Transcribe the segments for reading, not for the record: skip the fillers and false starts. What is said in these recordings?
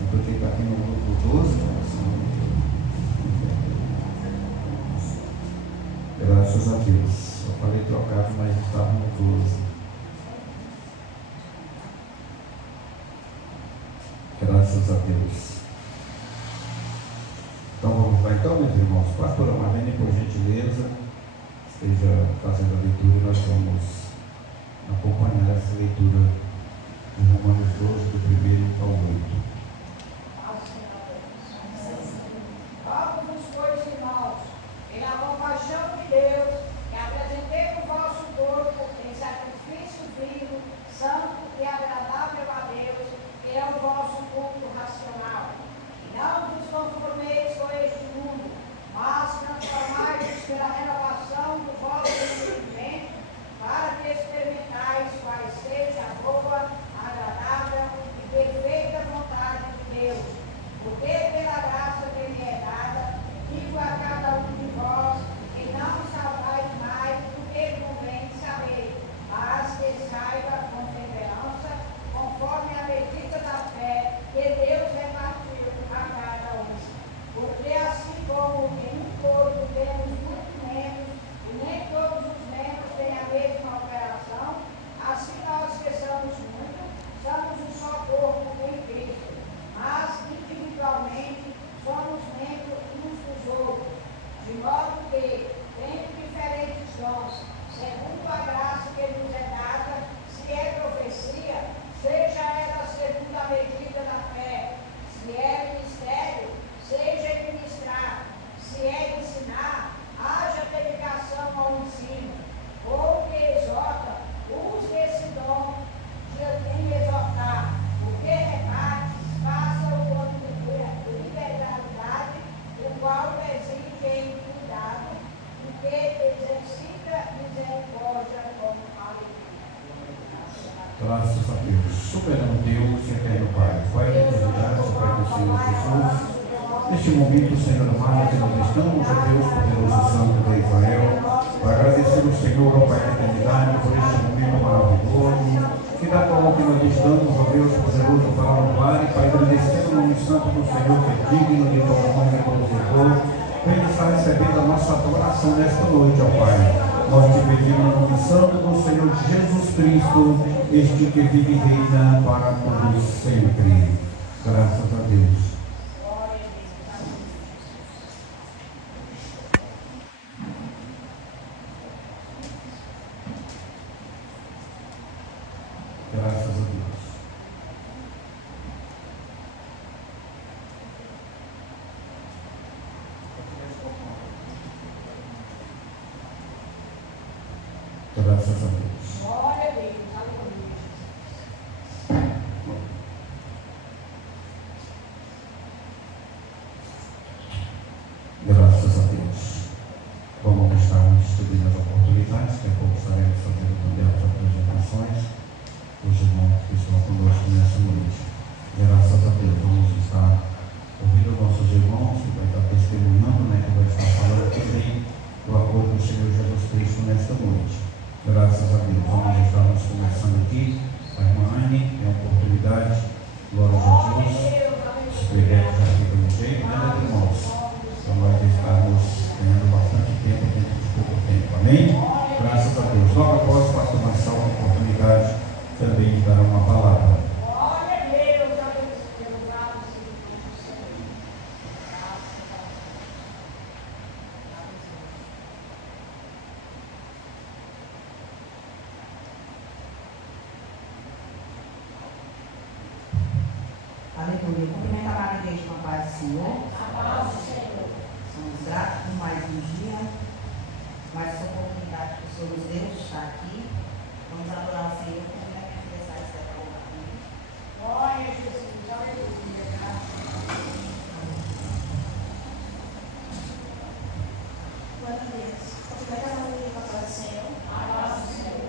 Porque quem está aqui no grupo 12, graças a Deus. Eu falei trocado, mas estava no 12. Graças a Deus. Então vamos lá, então, meus irmãos. Pastora Marlene, por gentileza, esteja fazendo a leitura e nós vamos acompanhar essa leitura de Romanos 12, do 1 ao 8. Vamos, pois, irmãos, pela compaixão de Deus, que apresentei o vosso corpo em sacrifício vivo, santo e agradável a Deus, que é o vosso culto racional. E não vos conformeis com este mundo, mas transformai-vos pela renovação do vosso entendimento, para que experimentais quais seja a boa, agradável e perfeita vontade de Deus. Porque pela graça que me é dada, digo a cada um de vós, que não saibais mais do que convém saber, mas que saiba com temperança, conforme a medida da fé que Deus repartiu a cada um. Porque assim como em um corpo temos muitos membros, e nem todos os membros têm a mesma operação, assim nós que somos muitos, somos um só corpo em Cristo. Mas individualmente somos membros uns dos outros, de modo que, tendo diferentes dons, segundo a graça que nos é dada, se é profecia, seja ela segundo a medida da fé, se é ministério, seja em ministrar, se é ensinar, haja dedicação ao ensino, ou que exorta, use esse dom em exortar, o que rebate, faça-o com liberalidade, o qual exige cuidado, o que exercita misericórdia como alegria. Graças a Deus. Soberano Deus e eterno Pai. Pai da eternidade, Pai do Senhor Jesus. Neste momento, Senhor amado, que nós estamos, ó Deus poderoso Santo de Israel, para agradecer ao Senhor, ó Pai da eternidade, por este momento maravilhoso. Que da forma que nós estamos, ó Deus poderoso, para louvar e para agradecer o nome santo do Senhor, que é digno de todo nome e todo louvor. Ele está recebendo a nossa adoração nesta noite, ó Pai. Nós te pedimos no nome santo do Senhor Jesus Cristo, este que vive e reina para todos sempre. Graças a Deus. Graças a Deus. Graças a Deus. Glória a Deus, aleluia. Graças a Deus. Vamos estar estudando as oportunidades, daqui a pouco estaremos fazendo também as apresentações dos irmãos que estão conosco nessa noite. Graças a Deus, vamos estar ouvindo nossos irmãos, que vai estar testemunhando, que vai estar falando também do amor do Senhor Jesus Cristo nesta noite. Graças a Deus, vamos estar nos conversando aqui. A irmã Anne, é uma oportunidade, glória a Deus. Os projetos já ficam de jeito, né, irmãos? Então nós estarmos ganhando bastante tempo dentro de pouco tempo, amém? Graças a Deus. Logo após o pastor Marcelo, a oportunidade também de dar uma palavra. Glória a Deus, louvado seja o Senhor. Aleluia. Cumprimento a Maria Igreja com a paz do Senhor. A paz do Senhor. Somos gratos por mais um dia, mais essa oportunidade que o Senhor nos deu de estar aqui. Vamos adorar o Senhor como é que começar essa época. Glória a Jesus, aleluia. Glória a Deus. Cumprimento a Maria com a paz do Senhor. A paz do Senhor.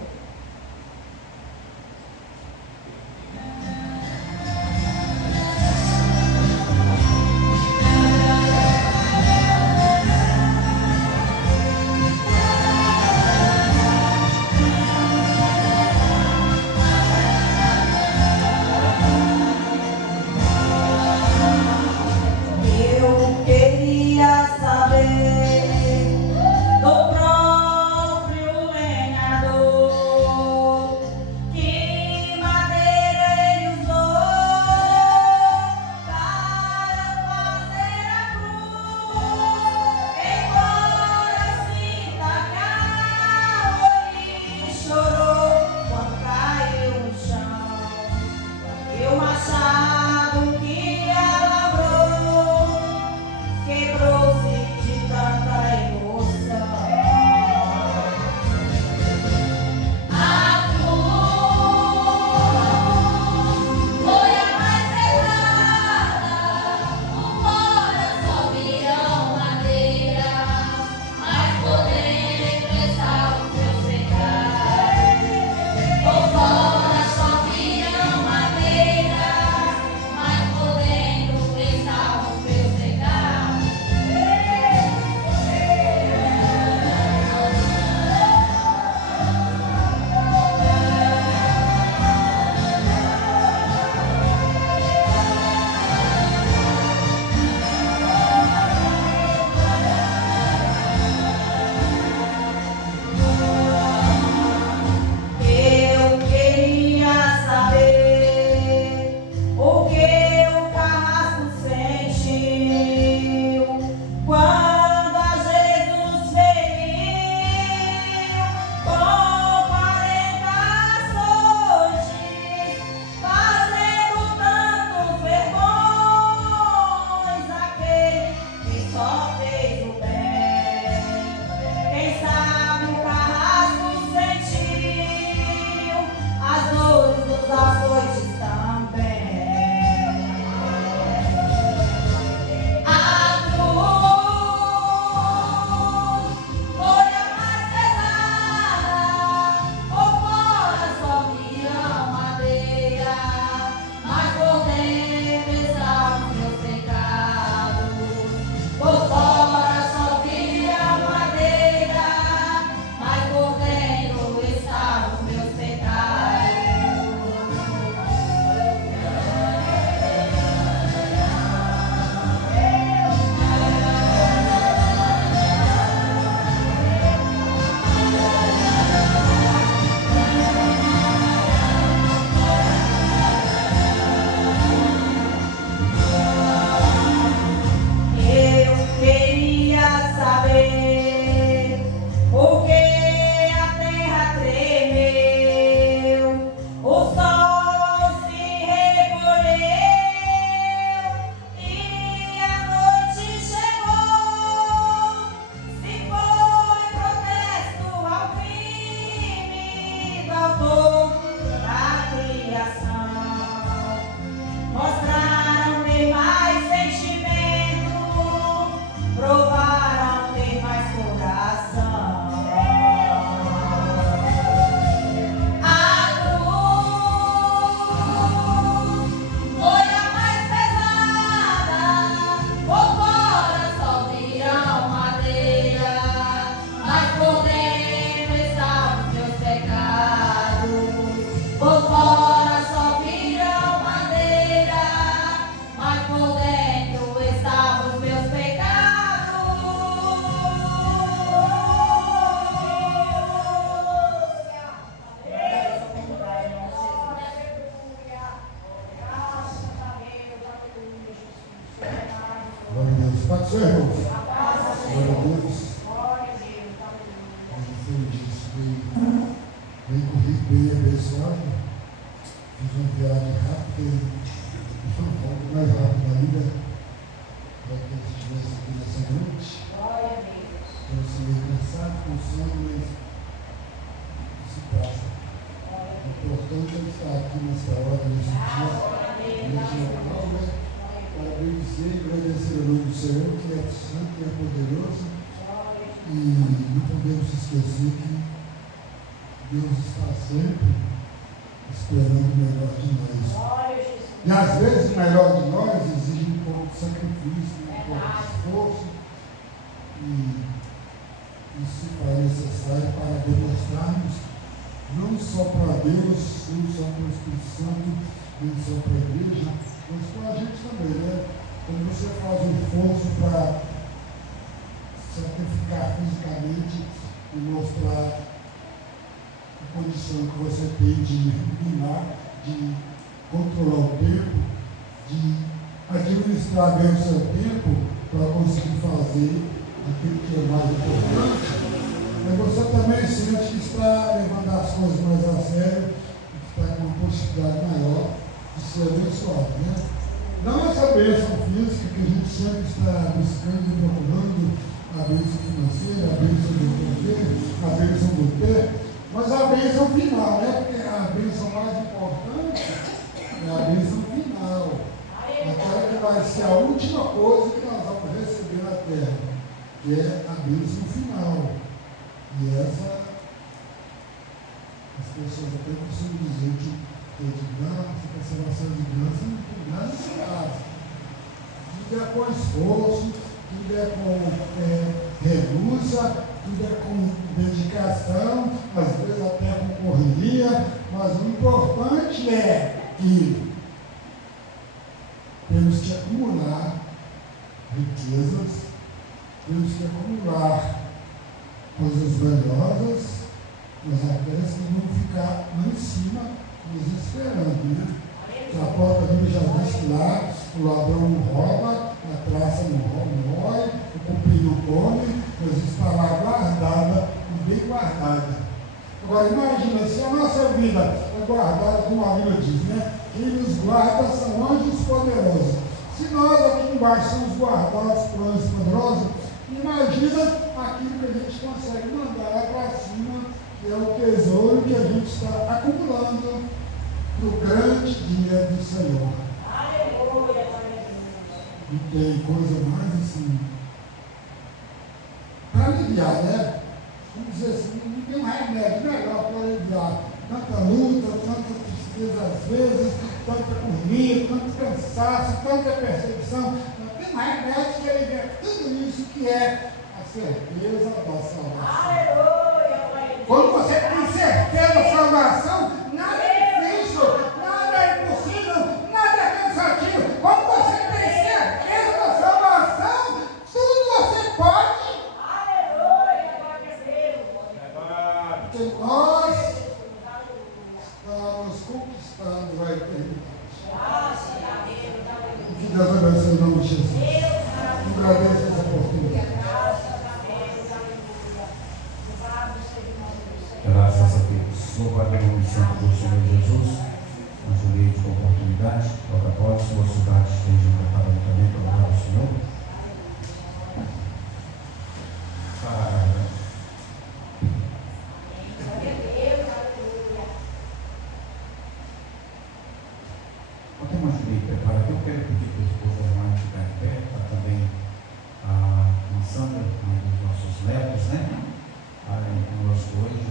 do Senhor, irmãos. A paz do Glória a Senhor. Deus. Glória a Deus. Aleluia. Como foi disse, bem corrido, bem abençoado. Fiz uma viagem rápida e foi um pouco mais rápido ainda, para que eles estivessem aqui nessa noite. Glória a Deus. Eu sou meio cansado, com sono, mas se passa. O importante é estar aqui nessa hora, nesse dia, nesse local, né? Para bendizer e agradecer o nome do Senhor, que é santo e é poderoso. E não podemos esquecer que Deus está sempre esperando o melhor de nós. E às vezes o melhor de nós exige um pouco de sacrifício, um pouco de esforço. E isso é necessário para demonstrarmos não só para Deus, não só para o Espírito Santo, não só para a igreja, mas para a gente também, né? Quando você faz um esforço para sacrificar fisicamente e mostrar a condição que você tem de dominar, de controlar o tempo, de administrar bem o seu tempo para conseguir fazer aquilo que é mais importante, mas você também sente que está levando as coisas mais a sério e que está com uma possibilidade maior de ser abençoado, né? Não essa bênção física que a gente sempre está buscando e procurando, a bênção financeira, a bênção do poder, a bênção do ter, mas a bênção final, né? Porque a bênção mais importante é a bênção final, aquela que vai ser a última coisa que nós vamos receber na terra, que é a bênção final. E essa, as pessoas até costumam dizer que tem de graça, conservação de graça, não tem nada de graça. Tudo é com esforço, tudo é com renúncia, tudo é com dedicação, às vezes até com correria, mas o importante é que temos que acumular riquezas, temos que acumular coisas valiosas, mas aquelas que vão ficar lá em cima nos esperando, né? A porta Bíblia já diz que lá o ladrão não rouba, a traça não rói, o cupim não come, mas está lá guardada e bem guardada. Agora imagina, se a nossa vida é guardada, como a Bíblia diz, né? Quem nos guarda são anjos poderosos. Se nós aqui embaixo somos guardados por anjos poderosos, imagina aquilo que a gente consegue mandar lá para cima, que é o tesouro que a gente está acumulando para o grande dia do Senhor. Aleluia. E tem coisa mais assim, para aliviar, né? Vamos dizer assim, não tem um remédio melhor para aliviar tanta luta, tanta tristeza às vezes, tanta agonia, tanto cansaço, tanta perseguição. Não tem um remédio que alivia tudo isso que é a certeza da salvação. Aleluia. Quando você tem certeza da salvação, nada é difícil, nada é impossível, nada é cansativo. Quando você tem certeza da salvação, tudo você pode. Aleluia. Glória a Deus. Porque nós estamos conquistando a eternidade. Graças a Deus. Aleluia. Que Deus abençoe em nome de Jesus. Deus Eu agradeço essa oportunidade. graças a Deus. Aleluia. Louvado seja o nome do Senhor. Graças a Deus. Louvado é o nome santo do Senhor Jesus. Nós julguei com oportunidade. Toda a voz, sua cidade esteja preparada também para louvar o Senhor. Glória a Deus. Aleluia. Enquanto a Julie prepara aqui, eu quero pedir para o esposo Armando ficar em pé, para também a Sandra, mãe dos nossos netos, né? Conosco hoje,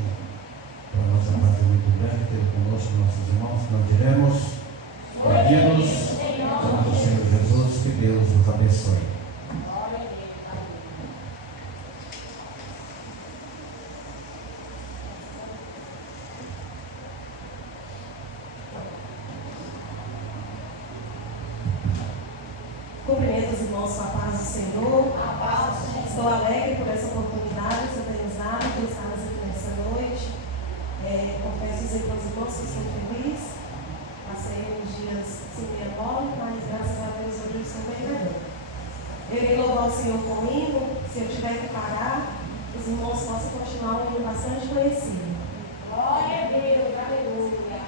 para nós é um prazer muito grande ter conosco nossos irmãos. Nós diremos, bem-vindos, em nome do Senhor Jesus, que Deus nos abençoe. Glória a Deus. Cumprimento os irmãos com a paz do Senhor. A paz do Senhor. Estou alegre por essa oportunidade que o Senhor tem nos dado, por estarmos aqui nessa noite. Confesso dizer para os irmãos que estou feliz. Passei uns dias sem minha bola, mas graças a Deus hoje estou bem melhor. Eu irei louvar o ao Senhor com hino, se eu tiver que parar, os irmãos possam continuar um hino bastante conhecido. Glória a Deus, aleluia.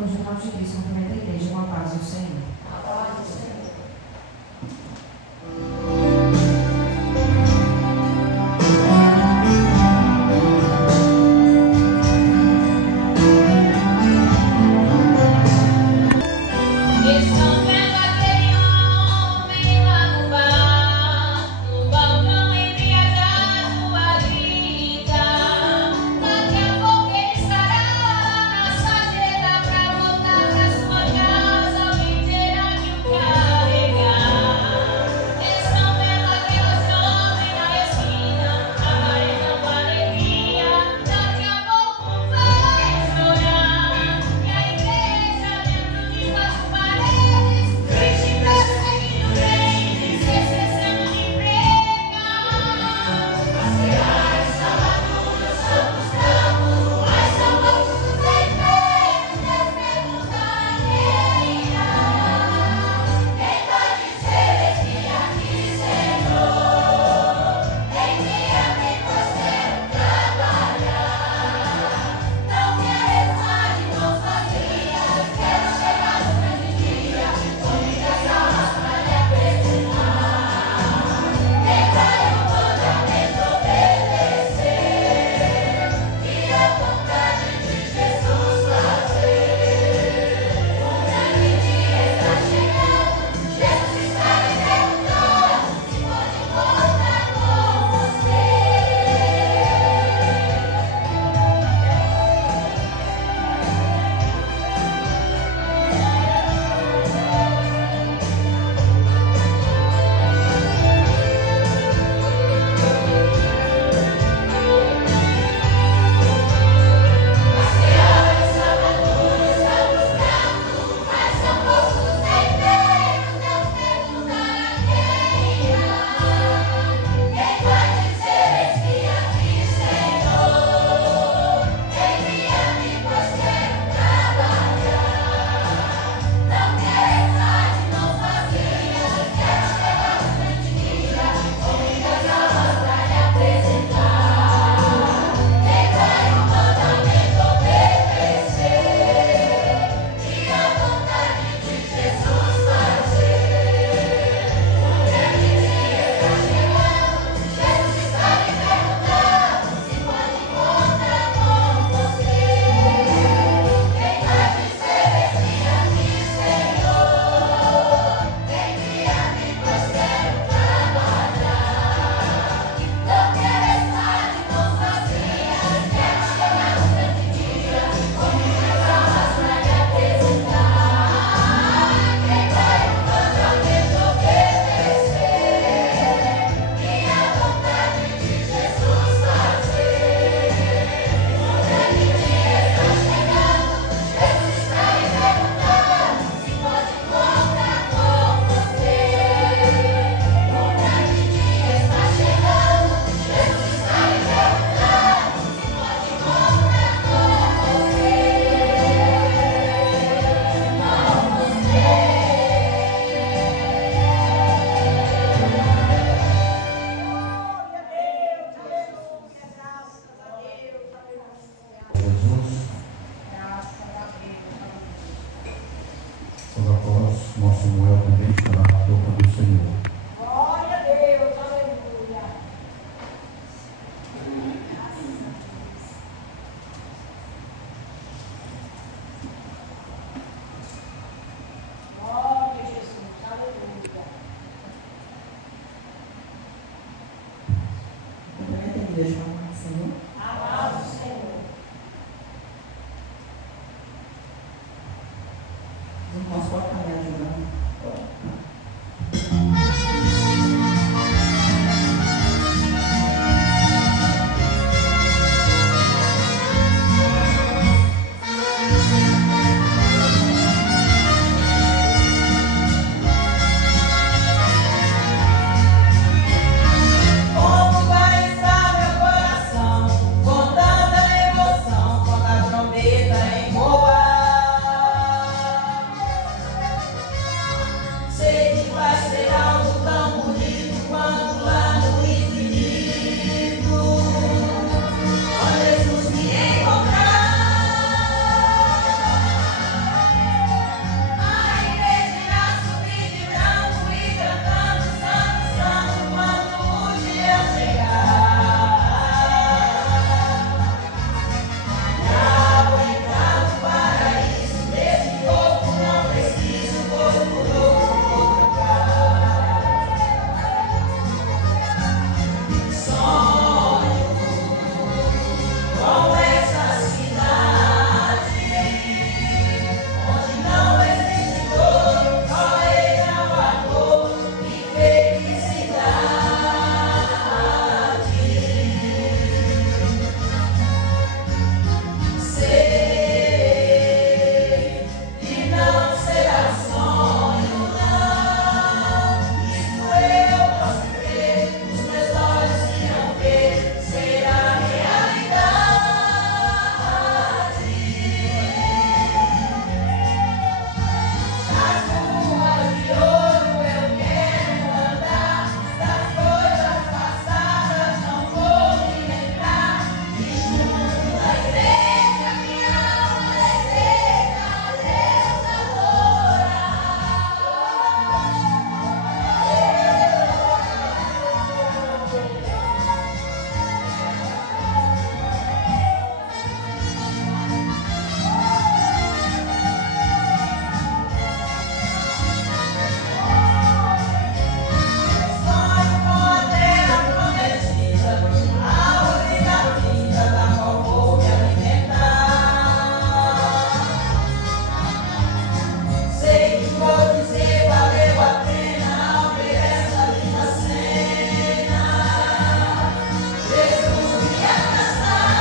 Conjuntal de Cristo, cumprimenta a igreja com a paz do Senhor. A paz do Senhor. Daqui a pouco ele estará lá na sarjeta pra voltar pra sua casa ao Deus para o Senhor. Amado Senhor. Os irmãos podem estar me ajudando. Como vai estar meu coração, com tanta emoção, quando a trombeta encoar? Sei que vai ser algo tão bonito quanto lá no infinito, quando Jesus me encontrar. A igreja irá subir de branco e cantando santo, santo, quando o dia chegar. Já vou entrar no paraíso, desse corpo não preciso, corpo novo vou trocar. Sonho com essa cidade, onde não existe dor, só ele é o amor e felicidade. Sei que não será sonho, não. Isso eu posso ver, os meus olhos irão ver, será realidade. Nas ruas de ouro eu quero andar, das coisas passadas não vou me lembrar. E junto da igreja minha alma deseja a Deus adorar. Sonho com a terra prometida, a árvore da vida da qual vou me alimentar. Sei que vou dizer valeu a pena ao ver essa linda cena. Jesus me abraçar.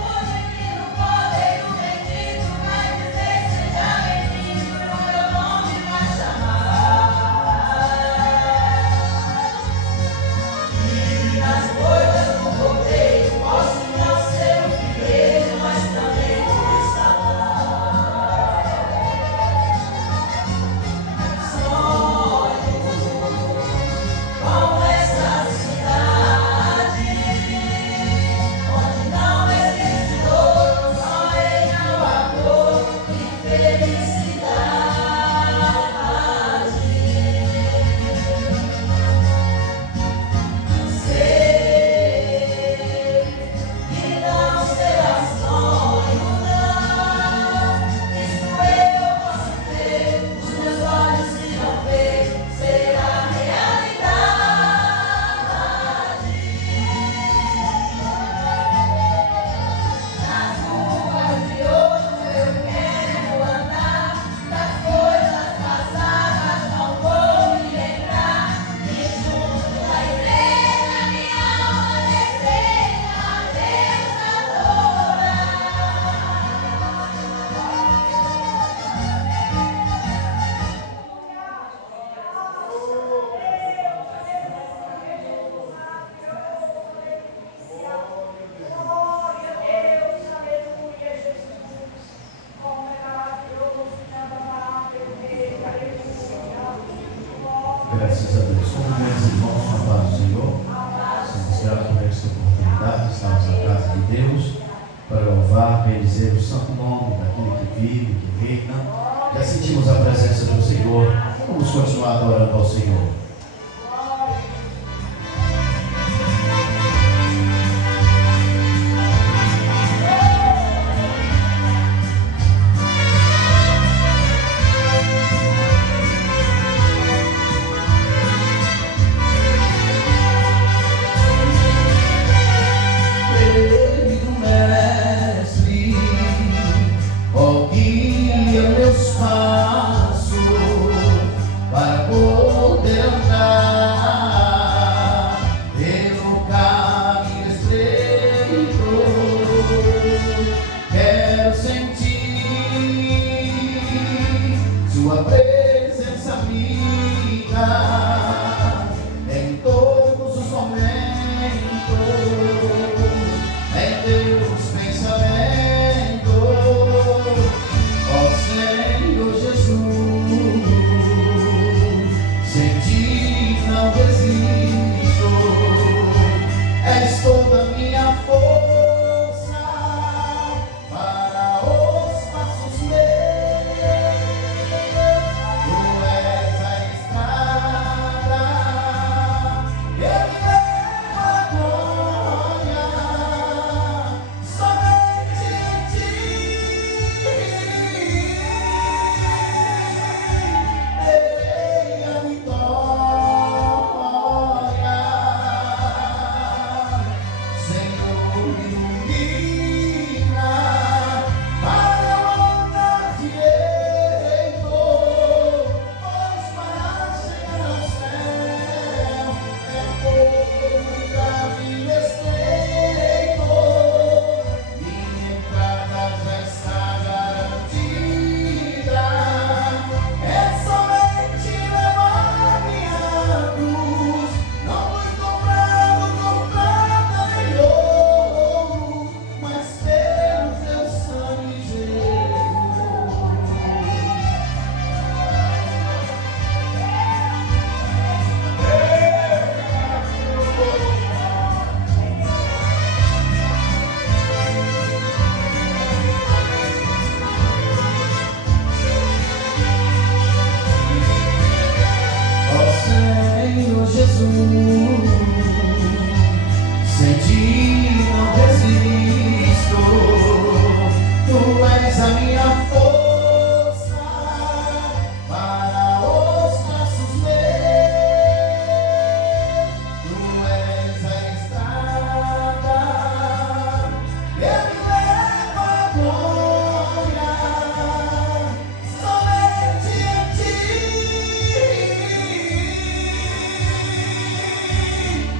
O divino poder, o bendito vai dizer seja bem-vindo, e o meu nome vai chamar. E nas coisas do cordeiro posso não ser o primeiro, mas também vou estar lá. Sonho com essa cidade, onde não existe dor, só ele é o amor e felicidade. Sei que não será sonho, não. Isso eu posso ver, os meus olhos irão ver, será realidade. Nas ruas de ouro eu quero andar, das coisas passadas não vou me lembrar. E junto da igreja minha alma deseja a Deus adorar. Glória a Deus, aleluia, Jesus. Como é maravilhoso te adorar, meu Rei, aleluia. Glória Graças a Deus. Como meus irmãos, na paz do Senhor, somos gratos por esta oportunidade de estarmos na casa de Deus para louvar, bendizer o santo nome daquele que vive, que reina. Já sentimos a presença do Senhor. Vamos continuar adorando ao Senhor. Glória em todos os momentos, em teus pensamentos, ó Senhor Jesus, sem ti não desisto, és toda minha força para os passos meus, tu és a estrada, eu levo a glória, somente em ti terei a vitória. Senhor, ilumina para andar direito, pois para chegar ao céu é pouco um caminho estreito, minha entrada já está garantida, é somente levar minha cruz, não fui comprado com prata nem ouro, mas pelo teu sangue, Jesus. Ó Senhor Jesus, sem ti não resisto, tu és a minha força para os passos meus, tu és a estrada, eu me levo a glória, somente em ti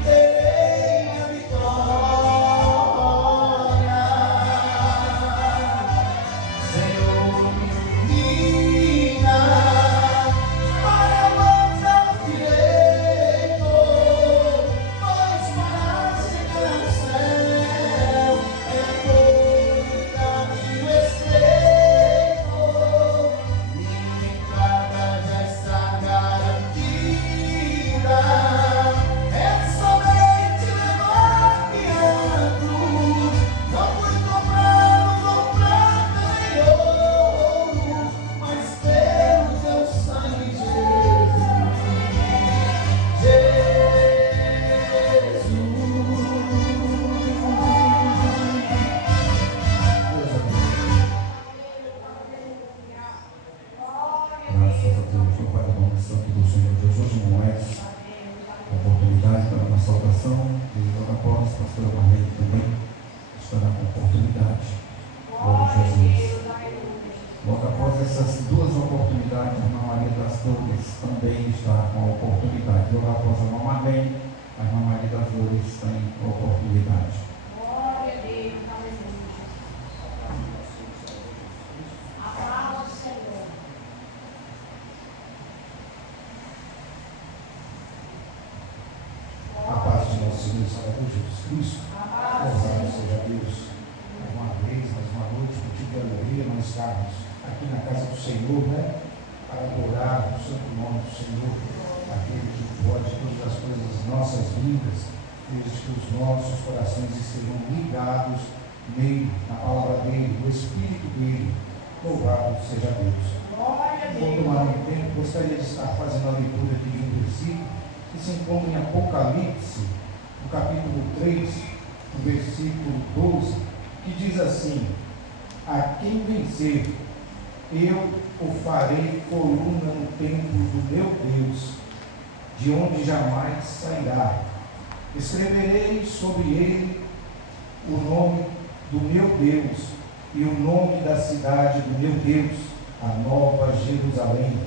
terei a vitória. Senhor, me ilumina para andar direito, pois para chegar ao céu é pouco caminho estreito, minha entrada já está garantida, é somente levar minha cruz, não fui comprado com prata nem ouro, mas pelo teu sangue, Graças a Deus, meu Pai, no nome santo do Senhor Jesus, mais oportunidade para uma saudação, e logo após, pastor Marlene também estará com oportunidade. Glória a Jesus. Logo após essas duas oportunidades, a irmã Maria das Dores também está com a oportunidade. Logo após a irmã Marlene, a irmã Maria das Dores tem a oportunidade. Glória a Deus, aleluia. Aplauda o Senhor. A paz de nosso Senhor e Salvador Jesus Cristo. Louvado seja Deus. Mais uma vez, mais uma noite, motivo de alegria, nós estarmos aqui na casa do Senhor, né? Para adorar o santo nome do Senhor, aquele que pode todas as coisas das nossas vidas, desde que os nossos corações estejam ligados nele, na palavra dele, no Espírito dele. Louvado seja Deus. Glória a Vou Deus. tomar um tempo, gostaria de estar fazendo a leitura aqui de um versículo que se encontra em Apocalipse, no capítulo 3, no versículo 12, que diz assim: a quem vencer, eu o farei coluna no templo do meu Deus, de onde jamais sairá. Escreverei sobre ele o nome do meu Deus e o nome da cidade do meu Deus, a nova Jerusalém,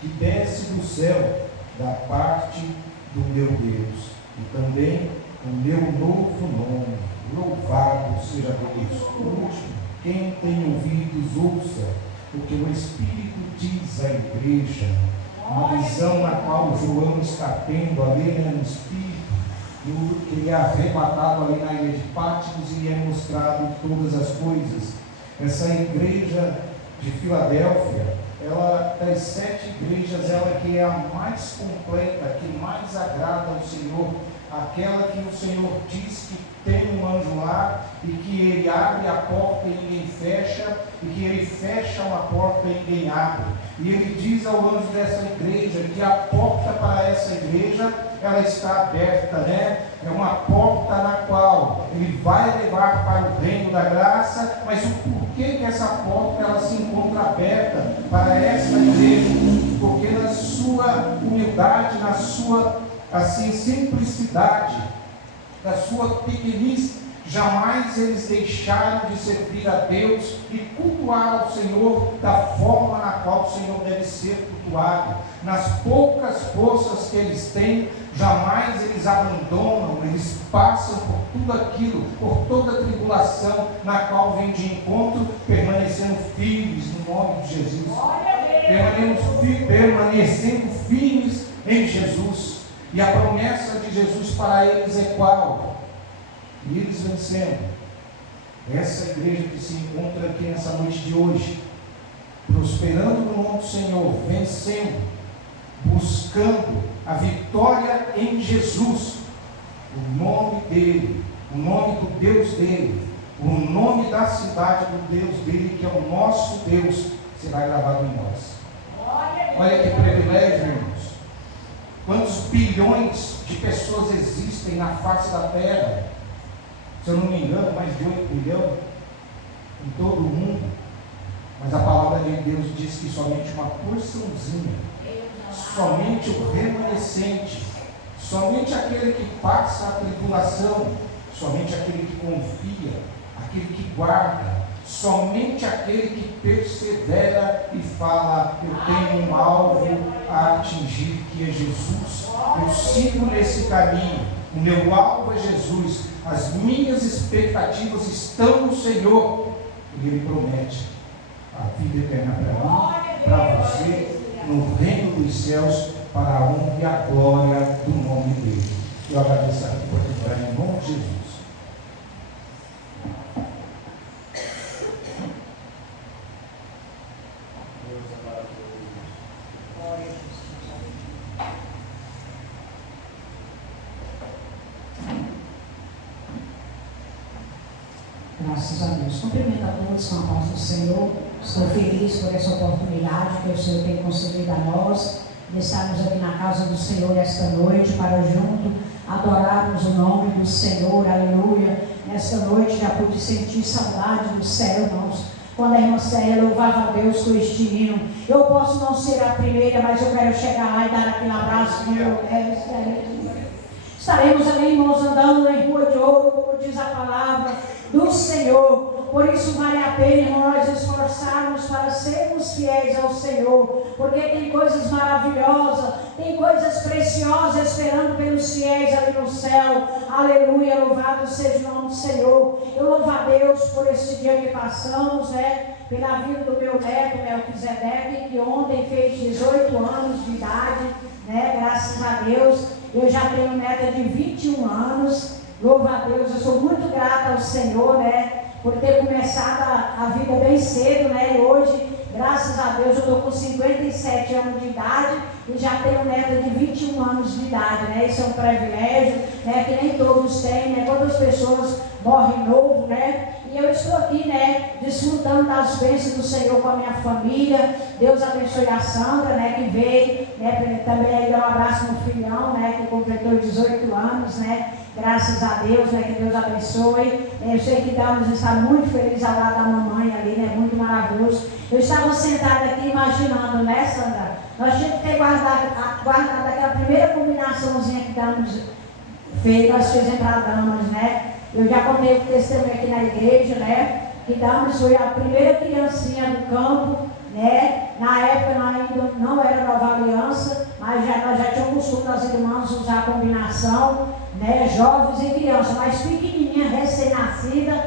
que desce do céu da parte do meu Deus, e também o meu novo nome. Louvado seja Deus. Por último, quem tem ouvidos, ouça o que o Espírito diz à igreja. Uma visão na qual João está tendo ali, né, no Espírito. Ele é arrebatado ali na ilha de Patmos e é mostrado todas as coisas. Essa igreja de Filadélfia, ela, das 7 igrejas, ela que é a mais completa, que mais agrada ao Senhor, aquela que o Senhor diz que tem um anjo lá e que ele abre a porta e ninguém fecha, e que ele fecha uma porta e ninguém abre. E ele diz ao anjo dessa igreja que a porta para essa igreja, ela está aberta, né? É uma porta na qual ele vai levar para o reino da graça. Mas o porquê que essa porta ela se encontra aberta para essa igreja? Porque na sua humildade, na sua assim simplicidade, da sua pequenice, jamais eles deixaram de servir a Deus e cultuar ao Senhor da forma na qual o Senhor deve ser cultuado. Nas poucas forças que eles têm, jamais eles abandonam, eles passam por tudo aquilo, por toda a tribulação na qual vem de encontro, permanecendo firmes no nome de Jesus. Permanecendo firmes em Jesus. E a promessa de Jesus para eles é qual? E eles vencendo. Essa igreja que se encontra aqui nessa noite de hoje, prosperando no nome do Senhor, vencendo, buscando a vitória em Jesus, o nome dele, o nome do Deus dele, o nome da cidade do Deus dele, que é o nosso Deus, será gravado em nós. Olha que privilégio, irmãos. Quantos bilhões de pessoas existem na face da terra? Se eu não me engano, mais de 8 bilhões em todo o mundo. Mas a palavra de Deus diz que somente uma porçãozinha, somente o remanescente, somente aquele que passa a tribulação, somente aquele que confia, aquele que guarda, somente aquele que persevera e fala: eu tenho um alvo a atingir, que é Jesus. Eu sigo nesse caminho, o meu alvo é Jesus, as minhas expectativas estão no Senhor, e Ele promete a vida eterna para mim, para você, no reino dos céus, para a honra e a glória do nome dele. Eu agradeço a oportunidade em nome de Jesus. Graças a Deus. Cumprimento a todos com a paz do Senhor. Estou feliz por essa oportunidade que o Senhor tem concedido a nós de estarmos aqui na casa do Senhor esta noite para junto adorarmos o nome do Senhor. Aleluia. Nesta noite já pude sentir saudade do céu, irmãos. Quando a irmã Célia louvava a Deus com este hino. Eu posso não ser a primeira, mas eu quero chegar lá e dar aquele abraço quando eu estaremos ali, irmãos, andando em rua de ouro, como diz a palavra do Senhor. Por isso vale a pena, irmão, nós esforçarmos para sermos fiéis ao Senhor, porque tem coisas maravilhosas, tem coisas preciosas esperando pelos fiéis ali no céu. Aleluia, louvado seja o nome do Senhor. Eu louvo a Deus por esse dia que passamos, pela vida do meu neto, Melquisedeque, que ontem fez 18 anos de idade, graças a Deus. Eu já tenho neta de 21 anos, louvo a Deus, eu sou muito grata ao Senhor, por ter começado a vida bem cedo, e hoje, graças a Deus, eu estou com 57 anos de idade e já tenho neta de 21 anos de idade, Isso é um privilégio, que nem todos têm, Quantas pessoas morrem novo, E eu estou aqui, desfrutando das bênçãos do Senhor com a minha família. Deus abençoe a Sandra, que veio, também aí dar um abraço no filhão, que completou 18 anos, Graças a Deus, que Deus abençoe. Eu sei que Deus está muito feliz ao lado da mamãe ali, muito maravilhoso. Eu estava sentada aqui imaginando, Sandra? Nós tínhamos que ter guardado aquela primeira combinaçãozinha que Deus fez, nós fizemos para damas, Eu já contei o testemunho aqui na igreja, que Damas foi a primeira criancinha do campo, Na época ainda não era Nova Aliança, mas nós já tínhamos costume das irmãs usar a combinação, jovens e crianças, mas pequenininha, recém-nascida,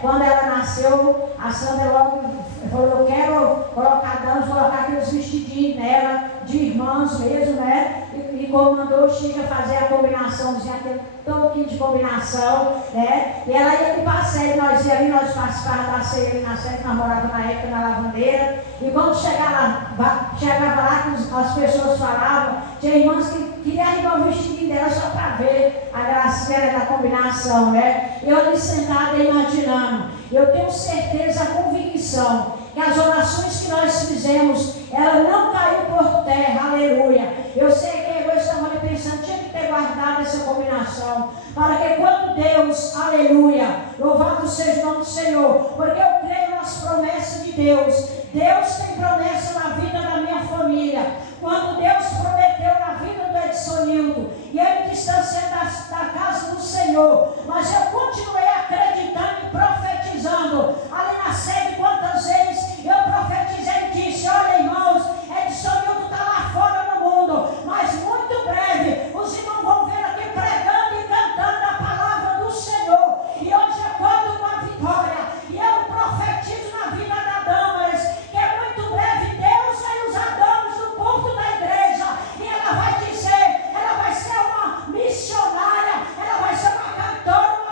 Quando ela nasceu, a Sandra logo falou: eu quero colocar aqueles vestidinhos nela, de irmãs mesmo, né? E comandou o Chico a fazer a combinaçãozinha, aquele pouquinho de combinação, né? E ela ia com passeio, nós ia ali, nós participávamos da ceia ali na sede, nós morávamos na época na Lavandeira, e quando chegava lá que as pessoas falavam, tinha irmãs que queriam arribar o vestidinho dela só para ver a gracinha da combinação, né? Eu ali sentada imaginando, eu tenho certeza, a convicção, que as orações que nós fizemos, ela não caiu por terra, aleluia. Eu sei que eu estava ali pensando, tinha que ter guardado essa combinação, para que quando Deus, aleluia, louvado seja o nome do Senhor, porque eu creio nas promessas de Deus. Deus tem promessa na vida da minha família. Quando Deus prometeu na vida do Edsonildo, e ele distanciou da casa do Senhor, mas eu continuei acreditando e profetizando. Ali na sede, quantas vezes eu profetizei e disse: olha, irmãos, Edsonildo está lá fora no mundo, mas muito breve os irmãos vão ver aqui pregando e cantando a palavra do Senhor. E hoje eu conto com a vitória, e eu profetizo na vida da Damares, que é muito breve Deus vai usar Damares no porto da igreja, e ela vai dizer, ela vai ser uma missionária, ela vai ser uma cantora,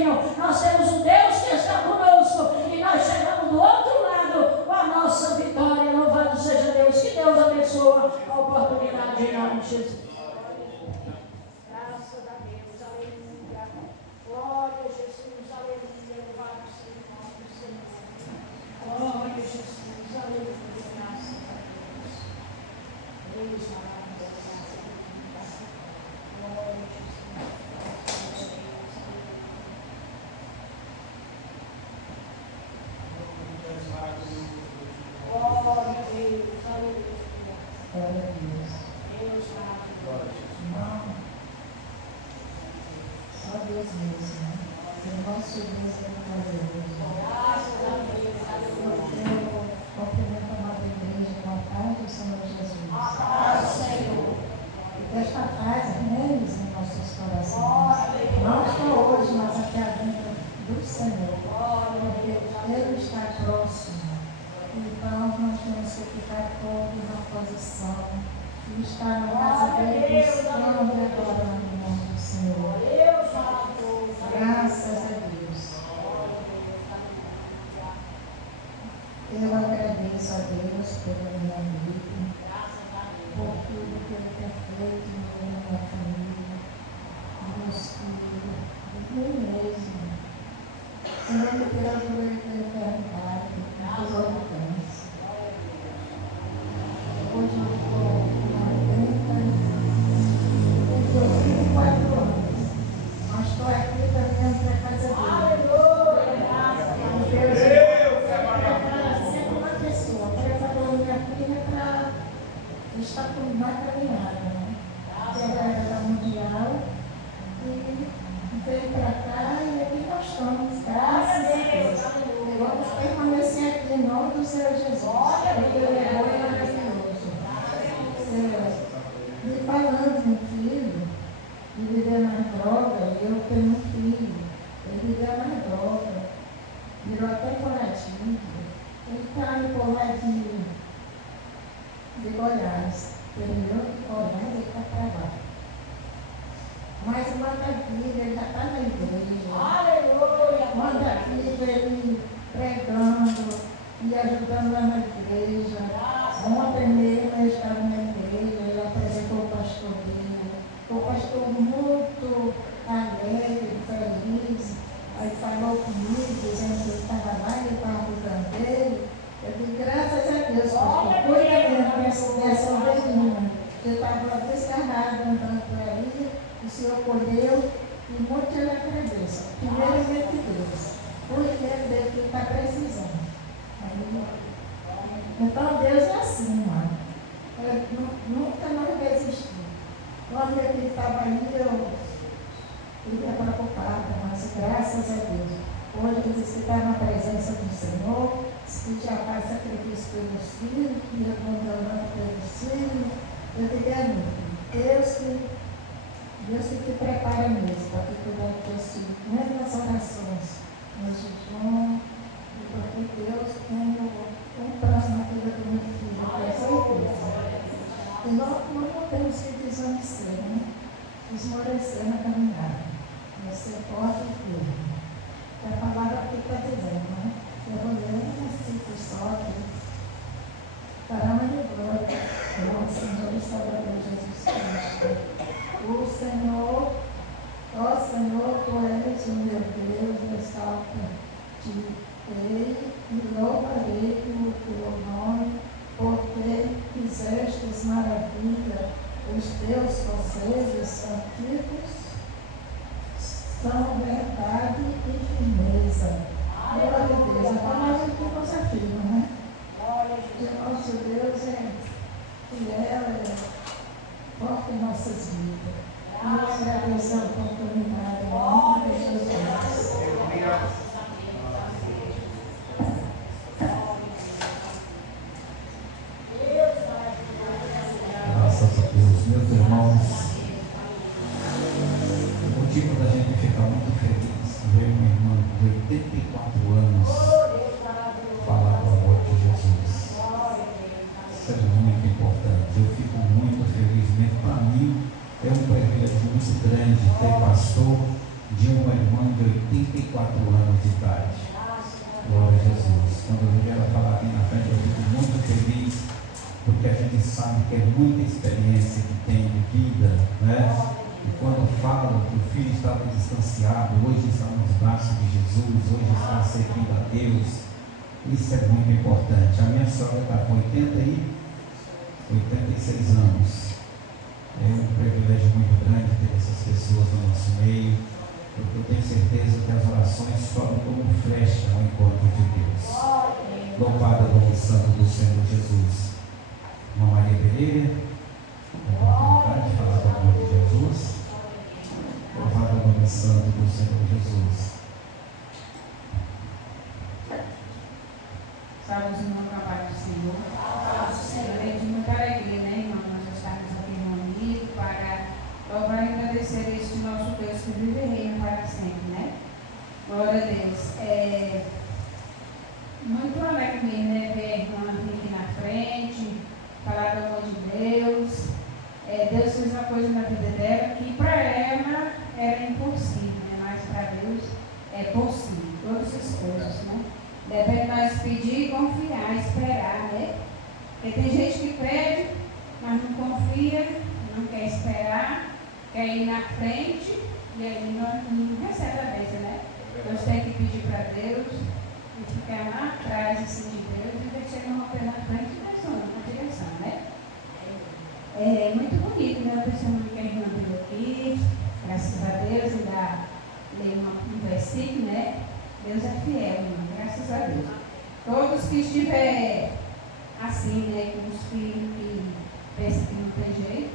Senhorzinho. Nós temos um Deus que está conosco e nós chegamos do outro lado com a nossa vitória. Louvado seja Deus. Que Deus abençoe a oportunidade em nome de Jesus. Graças a Deus, aleluia. Glória a Jesus, aleluia. Louvado seja o nome do Senhor. Glória a Jesus, aleluia. Graças a Deus. Deus maravilhoso. Glória a Jesus. Glória a Deus, aleluia. Glória a Deus. Deus maravilhoso. Irmão, só Deus mesmo, né? O nosso Deus é maravilhoso. Graças a Deus, aleluia. Eu cumprimento a amada igreja com a paz do Senhor Jesus. A paz do Senhor. E que esta paz reine em nossos corações. Não só hoje, mas até a vinda do Senhor. Porque Ele está próximo. Então, nós temos que ficar todos na posição e estar na casa dele, buscando e adorando o nome do Senhor. Deus maravilhoso. Graças a Deus. Eu agradeço a Deus pela minha vida, por tudo que Ele tem feito na minha família, meus filhos, de mim mesmo. Senhor, me tirou do eternidade, dos habitantes. Hoje eu estou com 84 anos, mas estou aqui também para a casa dele. Aleluia. Deus prepara sempre uma pessoa, preparou minha filha para estar por mais caminhada, né? Ela mundial e veio para cá e aqui nós estamos, graças a Deus. Vamos permanecer aqui em nome do Senhor Jesus, porque Ele é bom e maravilhoso. Me falando de um filho, de viver na droga, eu tenho um filho, ele viveu na droga, virou até corativo. Ele está indo por lá de Goiás, interior de Goiás, ele está para lá. Mas manda vida, ele já está na igreja. Aleluia. Manda vida, ele pregando e ajudando lá na igreja. Ontem mesmo ele estava na igreja, ele apresentou o pastor dele. O pastor muito alegre, feliz. Aí falou comigo, dizendo que ele estava lá, ele estava cuidando dele. Eu digo, graças a Deus, pastor, cuida mesmo dessa ovelhinha. Eu estava descarnado andando por aí, o Senhor colheu e muito ele agradece. Primeiramente Deus, porque é dele que está precisando. Aí, então Deus é assim, mano. Nunca nós desistimos. Quando ele estava aí, eu fiquei preocupada, mas graças a Deus. Hoje ele disse que está na presença do Senhor, que já faz sacrifício pelos filhos, que eu estou orando pelos filhos. Eu digo, é meu Deus que te prepara mesmo para que cuidar do teu filho, mesmo nas orações, no jejum, porque Deus tem um plano na vida do meu filho, com certeza. E nós não temos que desaparecer, né? Esmorecer na caminhada. Você pode ver. A palavra aqui está dizendo, né? Eu vou ler um versículo só aqui. Para a glória do nosso Senhor e Salvador Jesus Cristo. O Senhor, ó Senhor, tu és o meu Deus, exalta-te e louvarei o teu nome, porque fizestes maravilha, os teus conselhos antigos são verdade e firmeza. Glória a Deus, a palavra que nos afirma, né? Que o nosso Deus é fiel, é forte em nossas vidas. E eu agradeço a oportunidade, em nome de Jesus. Graças a Deus, meus irmãos. O motivo da gente ficar muito feliz ver uma irmã de 84 anos falar do amor de Jesus. Isso é muito importante. Eu fico muito feliz mesmo. Para mim é um privilégio muito grande ter pastor de uma irmã de 84 anos de idade. Glória a Jesus. Quando eu vejo ela falar aqui na frente, eu fico muito feliz, porque a gente sabe que é muita experiência que tem de vida, né? E quando fala que o filho estava distanciado, hoje está nos braços de Jesus, hoje está servindo a Deus, isso é muito importante. A minha sogra está com 86 anos. É um privilégio muito grande ter essas pessoas no nosso meio, porque eu tenho certeza que as orações sobem como flecha ao encontro de Deus. Louvado o nome santo do Senhor Jesus. Irmã Maria Pereira, a oportunidade de falar do amor de Jesus. Louvado o nome santo do Senhor Jesus. Salve o irmão, trabalho do Senhor. É de muita alegria, né, irmão? Nós estamos aqui reunidos para louvar e agradecer este nosso Deus que vive e reina para sempre, né? Glória a Deus. É muito alegre mesmo, né? Ver a irmã aqui na frente, falar do amor de Deus. Deus fez uma coisa na vida dela que para ela era impossível, né? Mas para Deus é possível, todas as coisas, né? Deve nós pedir, confiar, esperar, né? Porque tem gente que pede, mas não confia, não quer esperar, quer ir na frente e aí não recebe a bênção, né? Nós temos que pedir para Deus e ficar lá atrás assim, de Deus e deixar ele romper na frente e nós vamos na direção, né? É muito bonito, né? O testemunho que a irmã deu aqui, graças a Deus, ainda leio um versículo, né? Deus é fiel, irmão, graças a Deus. Todos que estiver assim, né, com os filhos que pensam que não tem jeito,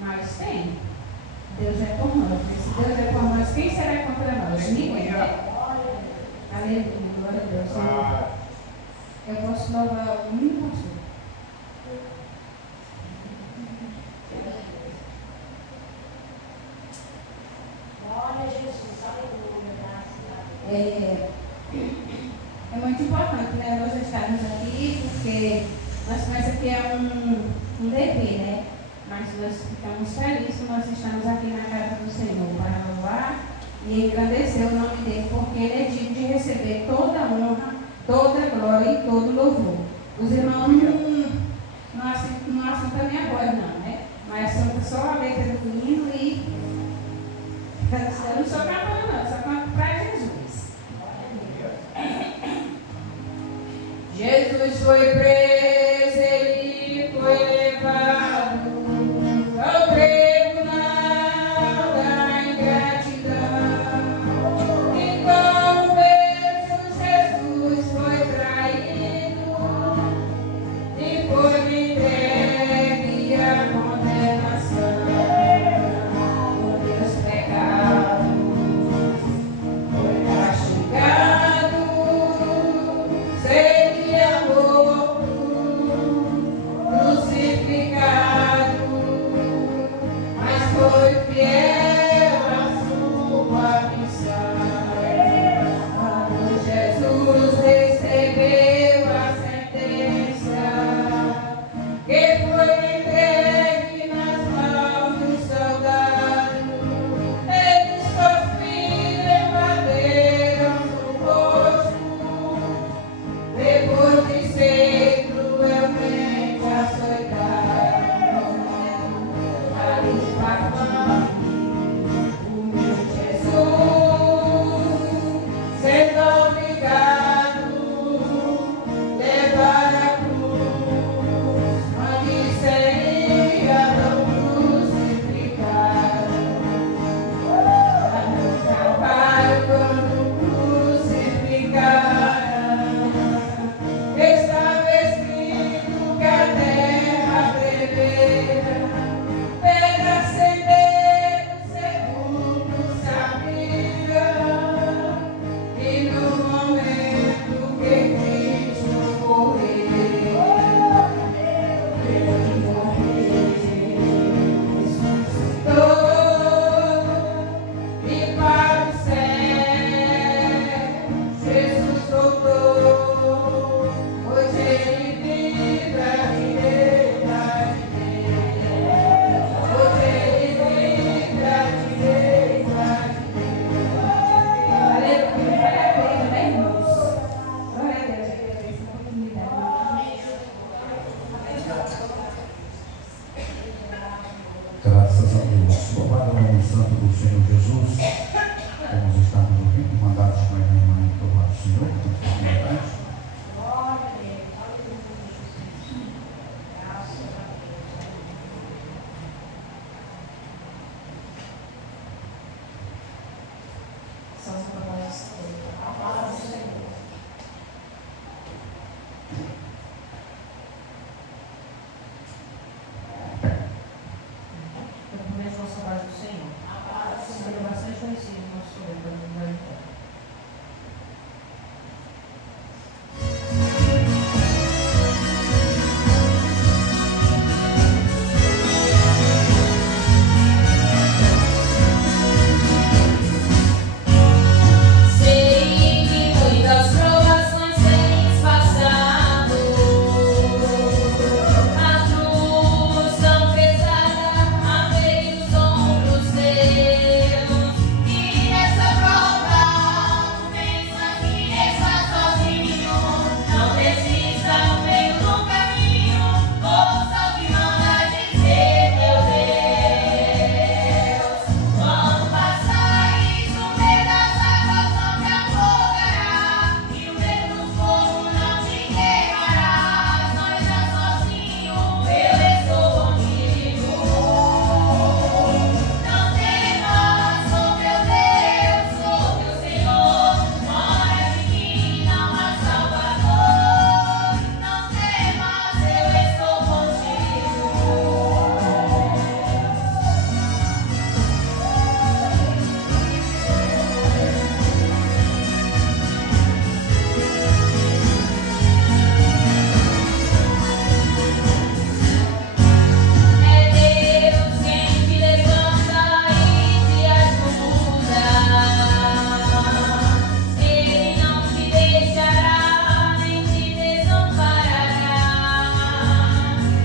mas tem. Deus é por nós. Mas se Deus é por nós, quem será contra nós? Ninguém, né? Aleluia, glória a Deus. Eu posso louvar o único pastor. Glória a Jesus, aleluia, graças a Deus. É muito importante, né, nós estarmos aqui, porque nós pensamos que é um dever, né? Mas nós ficamos felizes que nós estamos aqui na casa do Senhor para louvar e agradecer o nome dele, porque ele é digno de receber toda a honra, toda a glória e todo o louvor. Os irmãos não assuntam a minha voz, não, né? Mas assuntam só a letra do hino e eu não sou cantora, não, só canto para Jesus. Jesus foi preso, ele foi levado ao tribunal da ingratidão. E com beijo Jesus foi traído e foi entregue à condenação. Por Deus pecado foi castigado. Sei que amor São os propósitos dele. A paz do Senhor. Eu começo nossa paz do Senhor. A paz do Seja Senhor. bastante conhecido no nosso Senhor, para nos ajudar. Sei que muitas provações tens passado, a cruz tão pesada a ver os ombros teus, e nessa prova tu pensas que estás sozinho, não desista no meio do caminho, ouça o que manda dizer teu Deus. Quando passares no meio das águas não te afogará, e o medo do fogo não te queimarás, não estás sozinho, eu estou contigo. Não temas, sou teu Deus, sou teu Senhor, fora de mim não há Salvador. Não temas, eu estou contigo. É Deus quem te levanta e te ajuda. Ele não te deixará nem te desamparará.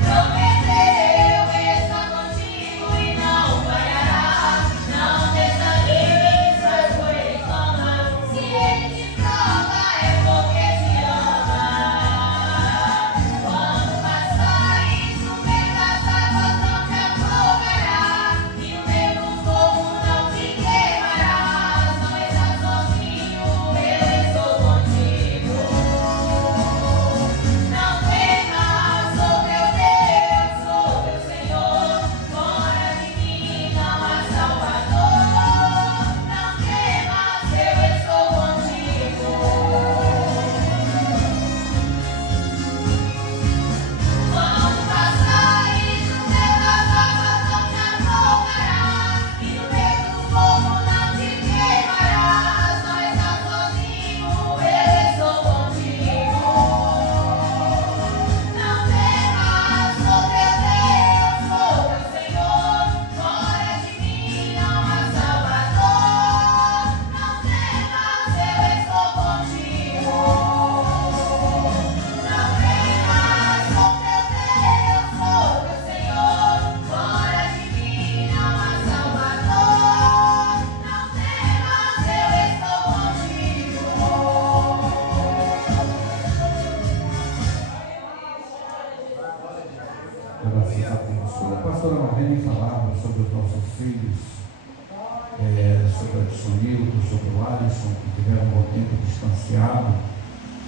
Prometeu estar contigo e não falhará. Não desanimes, faz por ele clama. Se ele te prova é porque te ama. Quando passares no meio das águas não te afogará, e o medo do fogo não te queimarás. Não estás sozinho, eu estou contigo. Não temas, sou teu Deus, sou teu Senhor, fora de mim não há Salvador. Não temas, eu estou contigo. Quando passares no meio das águas não te afogará, e o medo do fogo não te queimarás. Não estás sozinho, eu estou contigo. Não temas, sou teu Deus, sou teu Senhor, fora de mim não há Salvador. Não temas, eu estou contigo. Não temas, sou teu Deus, sou teu Senhor, fora de mim não há Salvador. Não temas, eu estou contigo. Graças a Deus. Quando a pastora Marlene falava sobre os nossos filhos, sobre o Adisonildo, sobre o Alisson, que tiveram um bom tempo distanciado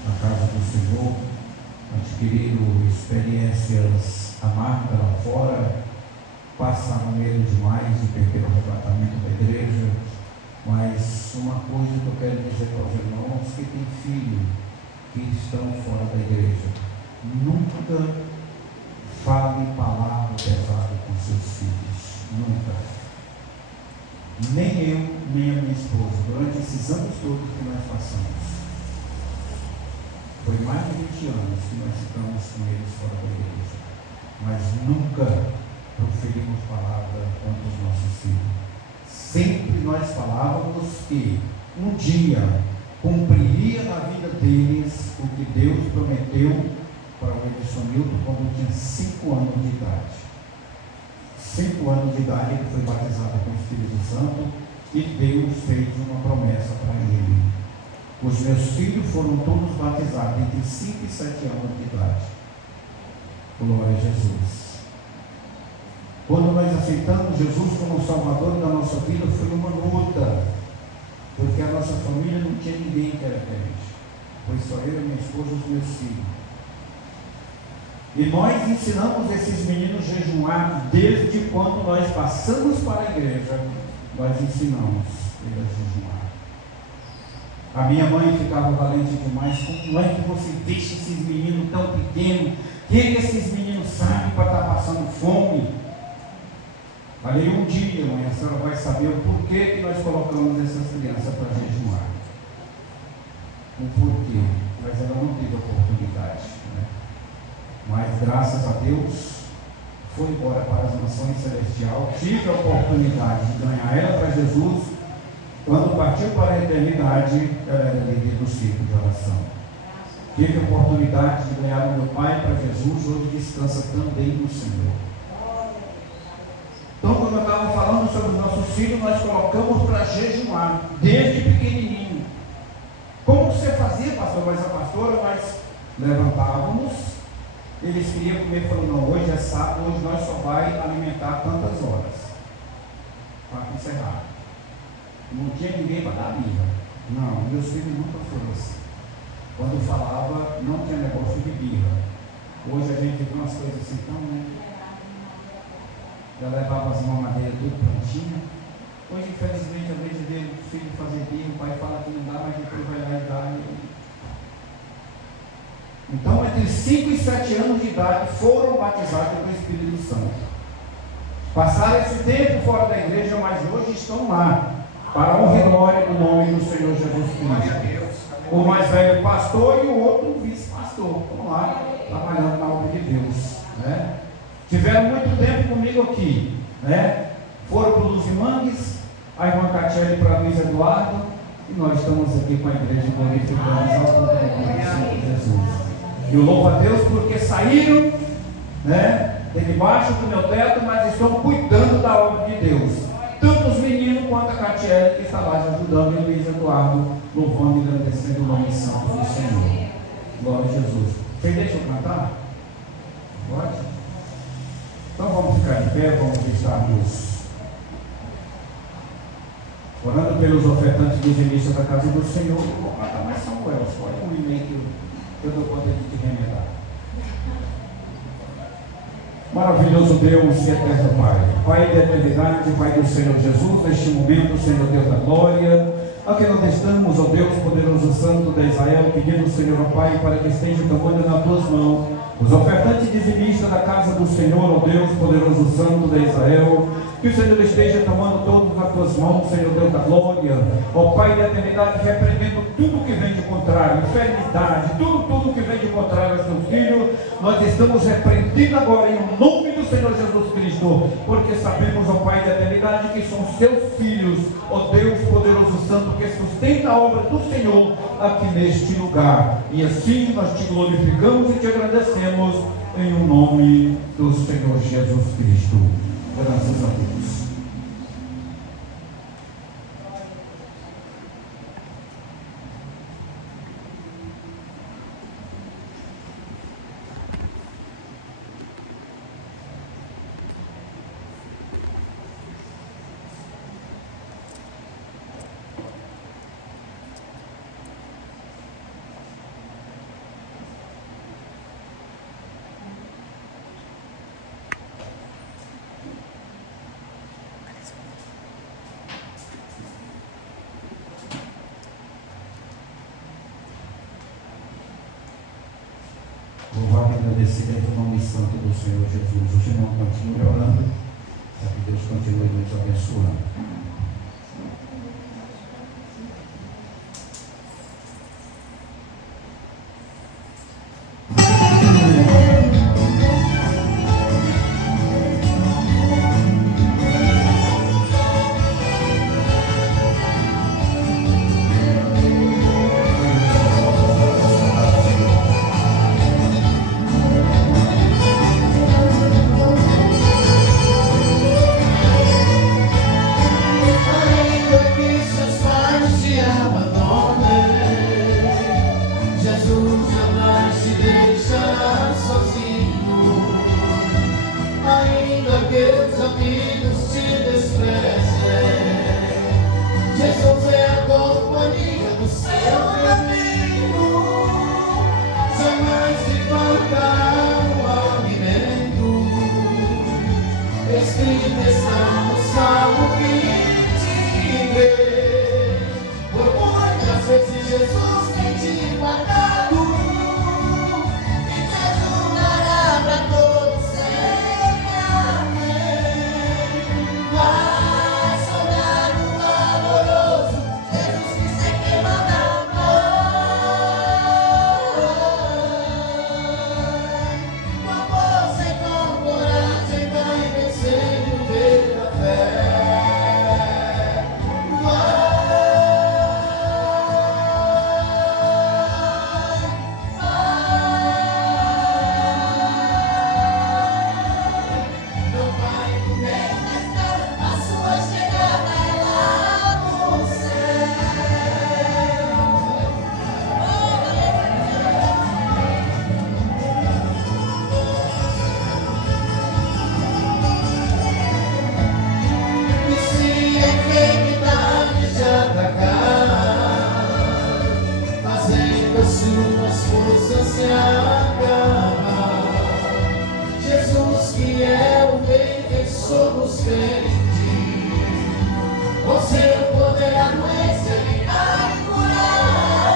na casa do Senhor, adquiriram experiências amargas lá fora, passaram medo demais de perder o arrebatamento da igreja, mas uma coisa que eu quero dizer para os irmãos que têm filhos que estão fora da igreja: nunca fale palavra pesada com seus filhos, nunca. Nem eu, nem a minha esposa, durante esses anos todos que nós passamos, foi mais de 20 anos que nós ficamos com eles fora da igreja, mas nunca proferimos palavra contra os nossos filhos. Sempre nós falávamos que um dia cumpriria na vida deles o que Deus prometeu para o Adisonildo quando tinha 5 anos de idade. 5 anos de idade ele foi batizado com o Espírito Santo e Deus fez uma promessa para ele. Os meus filhos foram todos batizados entre 5 e 7 anos de idade. Glória a Jesus. Quando nós aceitamos Jesus como Salvador da nossa vida, foi uma luta, porque a nossa família não tinha ninguém que era crente, foi só eu, minha esposa e os meus filhos. E nós ensinamos esses meninos a jejuar desde quando nós passamos para a igreja, nós ensinamos eles a jejuar. A minha mãe ficava valente demais. Como é que você deixa esses meninos tão pequenos? O que esses meninos sabem para estar passando fome? Falei, um dia, mãe, a senhora vai saber o porquê que nós colocamos essas crianças para jejuar. O porquê. Mas ela não teve oportunidade, né? Mas graças a Deus foi embora para as nações celestiais. Tive a oportunidade de ganhar ela para Jesus. Quando partiu para a eternidade, ela era líder do círculo de oração. Tive a oportunidade de ganhar o meu pai para Jesus. Hoje descansa também no Senhor. Então, quando eu estava falando sobre os nossos filhos, nós colocamos para jejuar desde pequenininho. Como você fazia, pastor? Mas a pastora, nós levantávamos. Eles queriam comer, falou, não, hoje é sábado, hoje nós só vai alimentar tantas horas. Para encerrar. Não tinha ninguém para dar birra. Não, meus filhos nunca foram assim. Quando falava, não tinha negócio de birra. Hoje a gente vê umas coisas assim tão, né? Já levava as mamadeiras tudo prontinho. Hoje, infelizmente, a vez de ver o filho fazer birra, o pai fala que não dá, mas depois vai lá e dá. Então, entre 5 e 7 anos de idade, foram batizados com o Espírito Santo. Passaram esse tempo fora da igreja, mas hoje estão lá, para a honra e glória do nome do Senhor Jesus Cristo. O mais velho pastor e o outro vice-pastor. Estão lá, trabalhando na obra de Deus, né? Tiveram muito tempo comigo aqui, né? Foram para o Luz de Mangues, a irmã Catiele para Luiz Eduardo, e nós estamos aqui com a igreja glorificando ao nome do Senhor Jesus. E eu louvo a Deus porque saíram, né, de debaixo do meu teto, mas estão cuidando da obra de Deus. Tanto os meninos quanto a Catiele, que está lá ajudando, e o Luiz Eduardo, louvando e agradecendo o nome santo do Senhor. Glória a Jesus. Vocês deixam eu cantar? Pode? Então vamos ficar de pé, vamos estarmos orando pelos ofertantes dizimistas da casa do Senhor. Eu vou cantar mais Samuel, só é um e-mail que eu dou conta de te remedar. Maravilhoso Deus e eterno Pai, Pai da eternidade, Pai do Senhor Jesus, neste momento, Senhor Deus da glória, aqui nós estamos, ó Deus poderoso Santo de Israel, pedindo, Senhor, ó Pai, para que esteja tomando nas tuas mãos os ofertantes dizimistas da casa do Senhor, ó Deus poderoso Santo de Israel, que o Senhor esteja tomando todos nas tuas mãos, Senhor Deus da glória, ó Pai da eternidade, repreendendo tudo que vem de contrário, enfermidade, tudo que vem de contrário aos teus filhos, nós estamos repreendendo agora em nome do Senhor Jesus Cristo, porque sabemos, ó Pai da eternidade, que são seus filhos, ó Deus poderoso Santo, que sustenta a obra do Senhor aqui neste lugar, e assim nós te glorificamos e te agradecemos em o nome do Senhor Jesus Cristo. Graças a Deus. Louvado e agradecido é o nome santo do Senhor Jesus. Os irmãos continuem orando, para que Deus continue nos abençoando. Jesus tem te guardado e te ajudará pra todo sempre. Amém. Vai, soldado valoroso, Jesus Cristo é quem manda. Com força e com coragem vai vencendo pela fé. Suas forças se agarram. Jesus que é o defensor dos crentes, com seu poder a doença ele vai curar.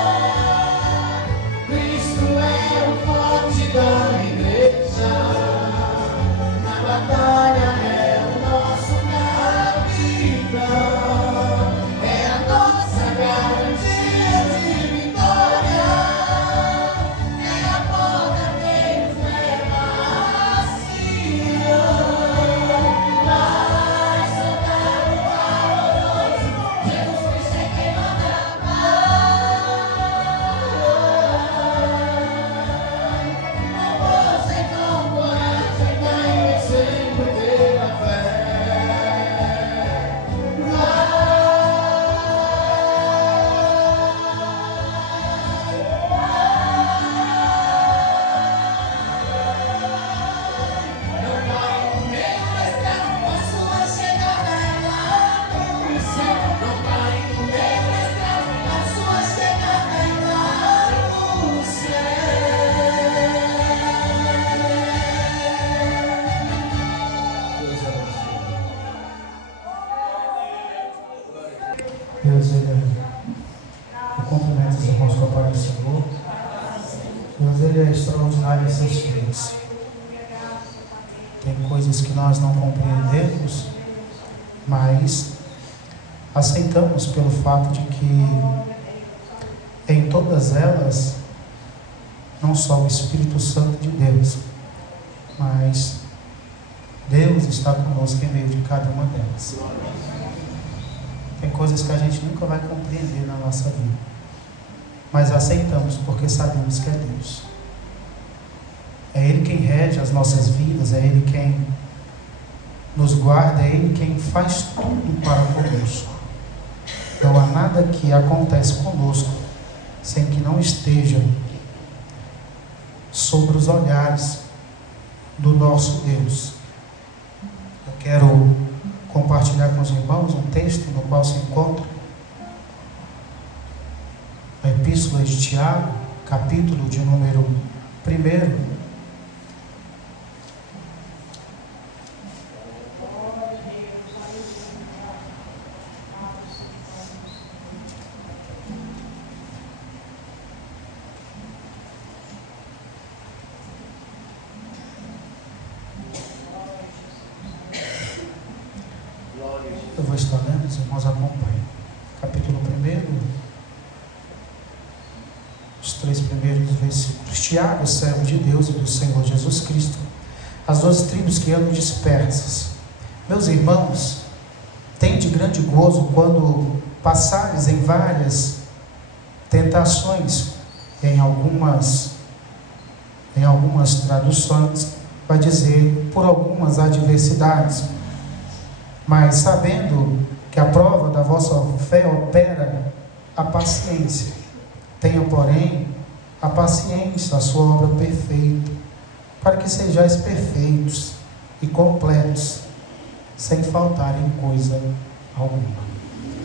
Cristo é o forte da igreja, na batalha é o nosso capitão, é a nossa garantia de vitória. Deus, eu cumprimento os irmãos com a paz do Senhor. Deus, Ele é extraordinário em seus feitos. Tem coisas que nós não compreendemos, mas aceitamos pelo fato de que em todas elas, não só o Espírito Santo de Deus, mas Deus está conosco em meio de cada uma delas. Tem coisas que a gente nunca vai compreender na nossa vida, mas aceitamos porque sabemos que é Deus. É Ele quem rege as nossas vidas, é Ele quem nos guarda, é Ele quem faz tudo para conosco. Não há nada que acontece conosco sem que não esteja sobre os olhares do nosso Deus. Eu quero compartilhar com os irmãos um texto no qual se encontra a Epístola de Tiago, capítulo de número 1. Eu vou estar lendo, os irmãos acompanhem. Capítulo 1, os 3 primeiros versículos. Tiago, servo de Deus e do Senhor Jesus Cristo, as 12 tribos que andam dispersas. Meus irmãos, tende grande gozo quando passares em várias tentações. Em algumas traduções vai dizer por algumas adversidades. Mas sabendo que a prova da vossa fé opera a paciência, tenha, porém, a paciência, a sua obra perfeita, para que sejais perfeitos e completos, sem faltar em coisa alguma.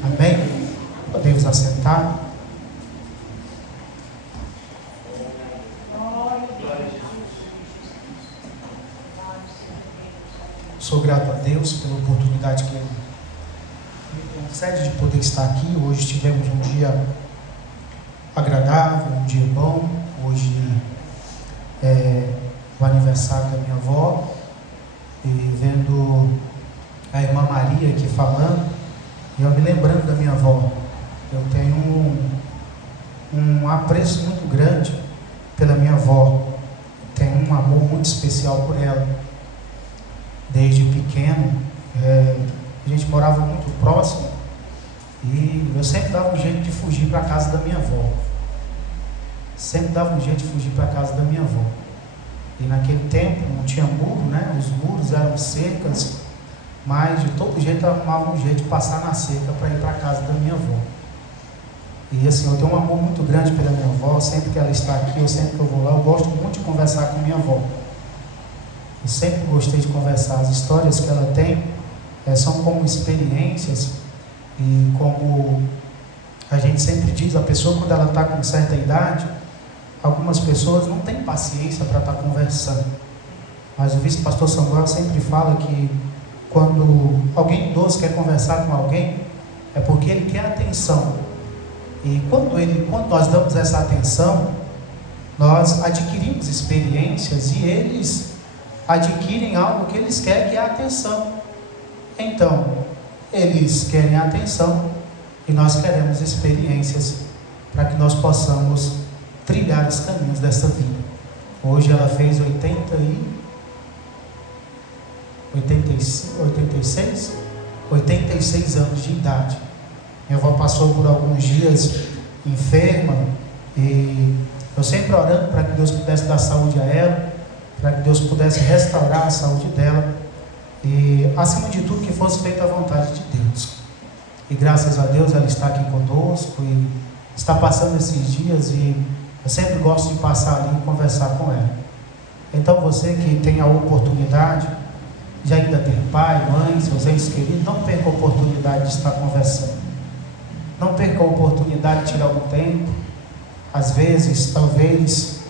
Amém? Podemos assentar? Sou grato a Deus pela oportunidade que Ele me concede de poder estar aqui. Hoje tivemos um dia agradável, um dia bom. Hoje é o aniversário da minha avó, e vendo a irmã Maria aqui falando, e eu me lembrando da minha avó. Eu tenho um apreço muito grande pela minha avó, tenho um amor muito especial por ela. Desde pequeno, a gente morava muito próximo, e eu sempre dava um jeito de fugir para a casa da minha avó. Sempre dava um jeito de fugir para a casa da minha avó. E naquele tempo não tinha muro, né? Os muros eram cercas, mas de todo jeito eu arrumava um jeito de passar na cerca para ir para a casa da minha avó. E assim, eu tenho um amor muito grande pela minha avó. Sempre que ela está aqui, eu sempre que eu vou lá, eu gosto muito de conversar com minha avó. Eu sempre gostei de conversar. As histórias que ela tem são como experiências, e como a gente sempre diz, a pessoa quando ela está com certa idade, algumas pessoas não têm paciência para estar conversando. Mas o vice-pastor Samuel sempre fala que quando alguém idoso quer conversar com alguém, é porque ele quer atenção. E quando nós damos essa atenção, nós adquirimos experiências, e eles adquirem algo que eles querem, que é a atenção. Então, eles querem a atenção e nós queremos experiências para que nós possamos trilhar os caminhos dessa vida. Hoje ela fez 86 anos de idade. Minha avó passou por alguns dias enferma, e eu sempre orando para que Deus pudesse dar saúde a ela, para que Deus pudesse restaurar a saúde dela, e acima de tudo que fosse feita a vontade de Deus. E graças a Deus ela está aqui conosco e está passando esses dias, e eu sempre gosto de passar ali e conversar com ela. Então você que tem a oportunidade de ainda ter pai, mãe, seus entes queridos, não perca a oportunidade de estar conversando. Não perca a oportunidade de tirar um tempo. Às vezes, talvez,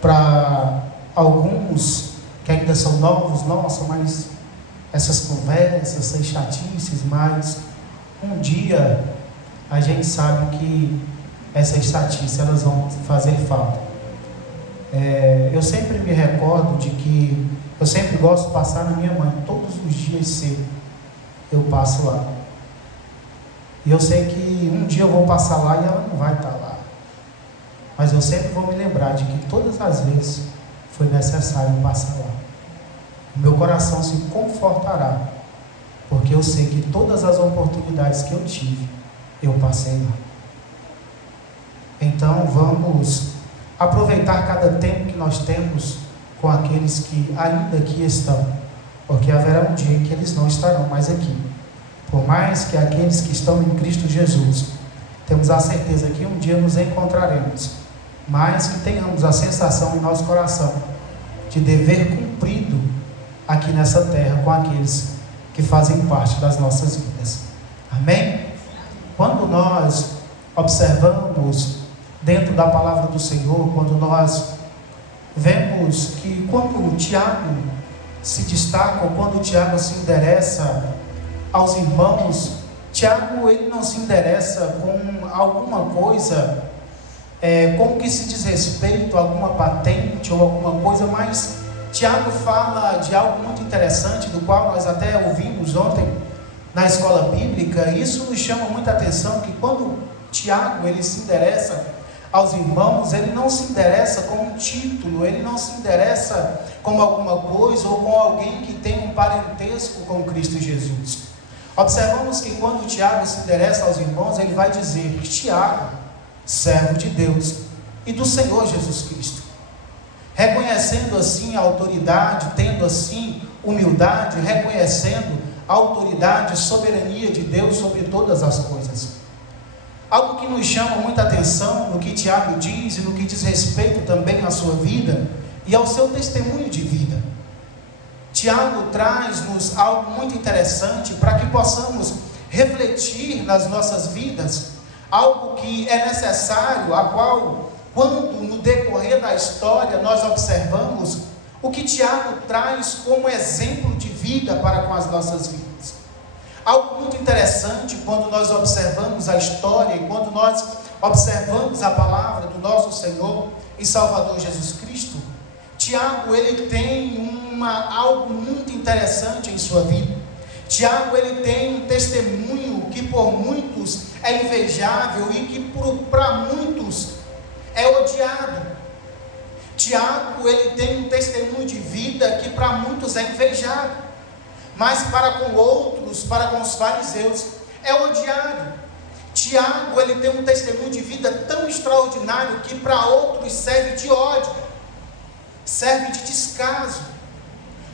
para alguns que ainda são novos, nossa, mas essas conversas, essas chatices, mas um dia a gente sabe que essas chatices elas vão fazer falta. Eu sempre me recordo de que eu sempre gosto de passar na minha mãe, todos os dias cedo eu passo lá. E eu sei que um dia eu vou passar lá e ela não vai estar lá. Mas eu sempre vou me lembrar de que todas as vezes foi necessário passar lá. O meu coração se confortará, porque eu sei que todas as oportunidades que eu tive, eu passei lá. Então vamos aproveitar cada tempo que nós temos com aqueles que ainda aqui estão, porque haverá um dia em que eles não estarão mais aqui. Por mais que aqueles que estão em Cristo Jesus, temos a certeza que um dia nos encontraremos, mas que tenhamos a sensação em nosso coração de dever cumprido aqui nessa terra com aqueles que fazem parte das nossas vidas. Amém? Quando nós observamos dentro da palavra do Senhor, quando nós vemos que quando o Tiago se destaca, ou quando o Tiago se endereça aos irmãos, Tiago ele não se endereça com alguma coisa como que se diz respeito a alguma patente ou alguma coisa, mas Tiago fala de algo muito interessante, do qual nós até ouvimos ontem na escola bíblica. E isso nos chama muita atenção, que quando Tiago ele se endereça aos irmãos, ele não se endereça com um título, ele não se endereça com alguma coisa ou com alguém que tem um parentesco com Cristo Jesus. Observamos que quando Tiago se endereça aos irmãos, ele vai dizer: Tiago, servo de Deus e do Senhor Jesus Cristo, reconhecendo assim a autoridade, tendo assim humildade, reconhecendo a autoridade e soberania de Deus sobre todas as coisas. Algo que nos chama muita atenção no que Tiago diz e no que diz respeito também à sua vida e ao seu testemunho de vida. Tiago traz-nos algo muito interessante para que possamos refletir nas nossas vidas, algo que é necessário, a qual, quando no decorrer da história nós observamos o que Tiago traz como exemplo de vida para com as nossas vidas. Algo muito interessante quando nós observamos a história e quando nós observamos a palavra do nosso Senhor e Salvador Jesus Cristo, Tiago, ele tem algo muito interessante em sua vida. Tiago, ele tem um testemunho que por muitos é invejável e que para muitos é odiado. Tiago, ele tem um testemunho de vida que para muitos é invejado, mas para com outros, para com os fariseus, é odiado. Tiago, ele tem um testemunho de vida tão extraordinário que para outros serve de ódio, serve de descaso.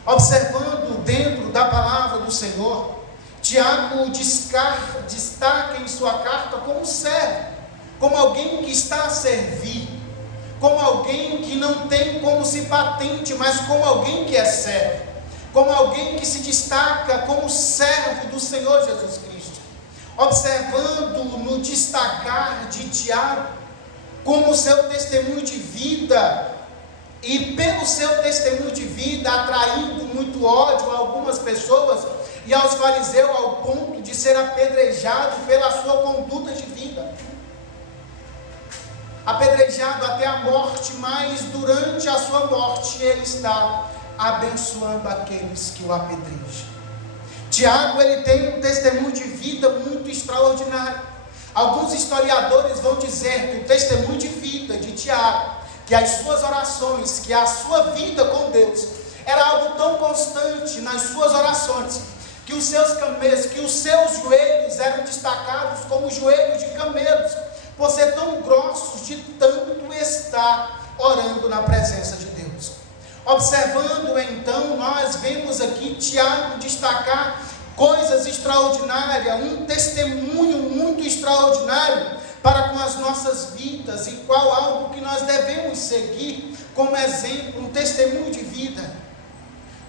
Observando dentro da palavra do Senhor, Tiago destaca em sua carta como servo, como alguém que está a servir, como alguém que não tem como se patente, mas como alguém que é servo, como alguém que se destaca como servo do Senhor Jesus Cristo. Observando no destacar de Tiago, como seu testemunho de vida, e pelo seu testemunho de vida, atraindo muito ódio a algumas pessoas e aos fariseus, ao ponto de ser apedrejado pela sua conduta de vida. Apedrejado até a morte, mas durante a sua morte ele está abençoando aqueles que o apedrejam. Tiago, ele tem um testemunho de vida muito extraordinário. Alguns historiadores vão dizer que o testemunho de vida de Tiago, que as suas orações, que a sua vida com Deus, era algo tão constante nas suas orações, que os seus joelhos eram destacados como joelhos de camelos, por ser tão grossos de tanto estar orando na presença de Deus. Observando então, nós vemos aqui Tiago destacar coisas extraordinárias, um testemunho muito extraordinário para com as nossas vidas, e qual algo que nós devemos seguir como exemplo, um testemunho de vida.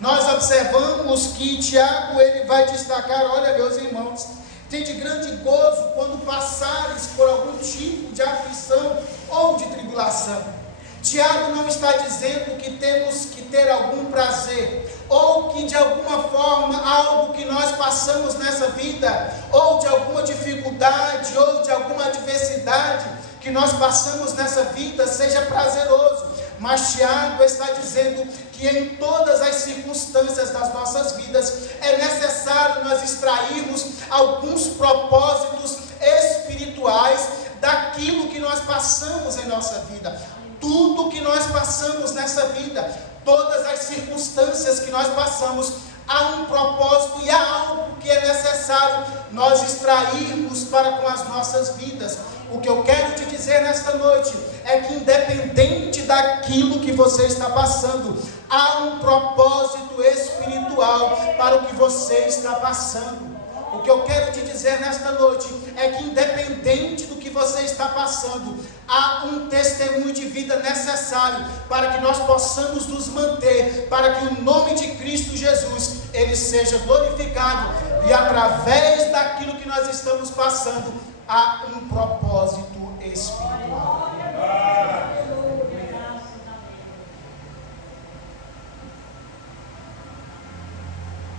Nós observamos que Tiago, ele vai destacar, olha meus irmãos, tem de grande gozo quando passares por algum tipo de aflição ou de tribulação. Tiago não está dizendo que temos que ter algum prazer, ou que de alguma forma algo que nós passamos nessa vida, ou de alguma dificuldade, ou de alguma adversidade que nós passamos nessa vida seja prazeroso. Mas Tiago está dizendo que em todas as circunstâncias das nossas vidas é necessário nós extrairmos alguns propósitos espirituais daquilo que nós passamos em nossa vida. Tudo que nós passamos nessa vida, todas as circunstâncias que nós passamos, há um propósito e há algo que é necessário nós extrairmos para com as nossas vidas. O que eu quero te dizer nesta noite é que independente daquilo que você está passando, há um propósito espiritual para o que você está passando. O que eu quero te dizer nesta noite é que independente do que você está passando, há um testemunho de vida necessário para que nós possamos nos manter, para que o nome de Cristo Jesus, ele seja glorificado, e através daquilo que nós estamos passando, há um propósito espiritual.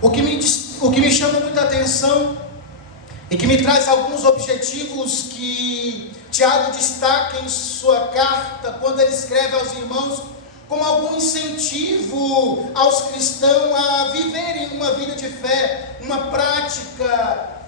O que me chama muita atenção e que me traz alguns objetivos que Tiago destaca em sua carta, quando ele escreve aos irmãos, como algum incentivo aos cristãos a viverem uma vida de fé, uma prática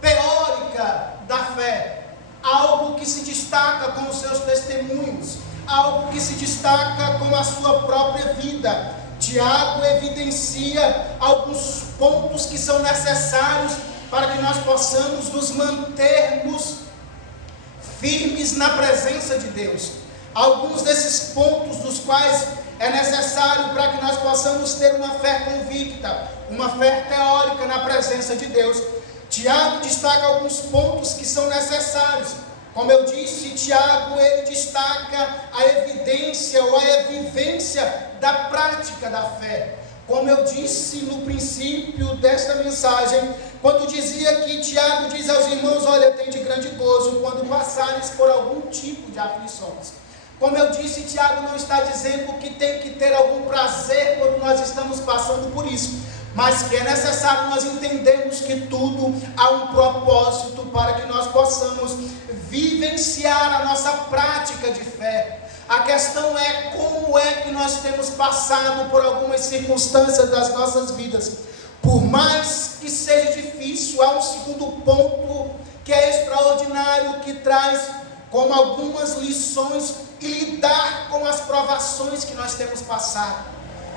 teórica da fé, algo que se destaca com os seus testemunhos, algo que se destaca com a sua própria vida. Tiago evidencia alguns pontos que são necessários para que nós possamos nos mantermos firmes na presença de Deus. Alguns desses pontos dos quais é necessário para que nós possamos ter uma fé convicta, uma fé teórica na presença de Deus. Tiago destaca alguns pontos que são necessários. Como eu disse, Tiago, ele destaca a evidência ou a vivência da prática da fé. Como eu disse no princípio desta mensagem, quando dizia que Tiago diz aos irmãos, olha, tem de grande gozo quando passares por algum tipo de aflições. Como eu disse, Tiago não está dizendo que tem que ter algum prazer quando nós estamos passando por isso. mas que é necessário nós entendermos que tudo há um propósito para que nós possamos vivenciar a nossa prática de fé. A questão é como é que nós temos passado por algumas circunstâncias das nossas vidas. Por mais que seja difícil, há um segundo ponto que é extraordinário, que traz como algumas lições e lidar com as provações que nós temos passado.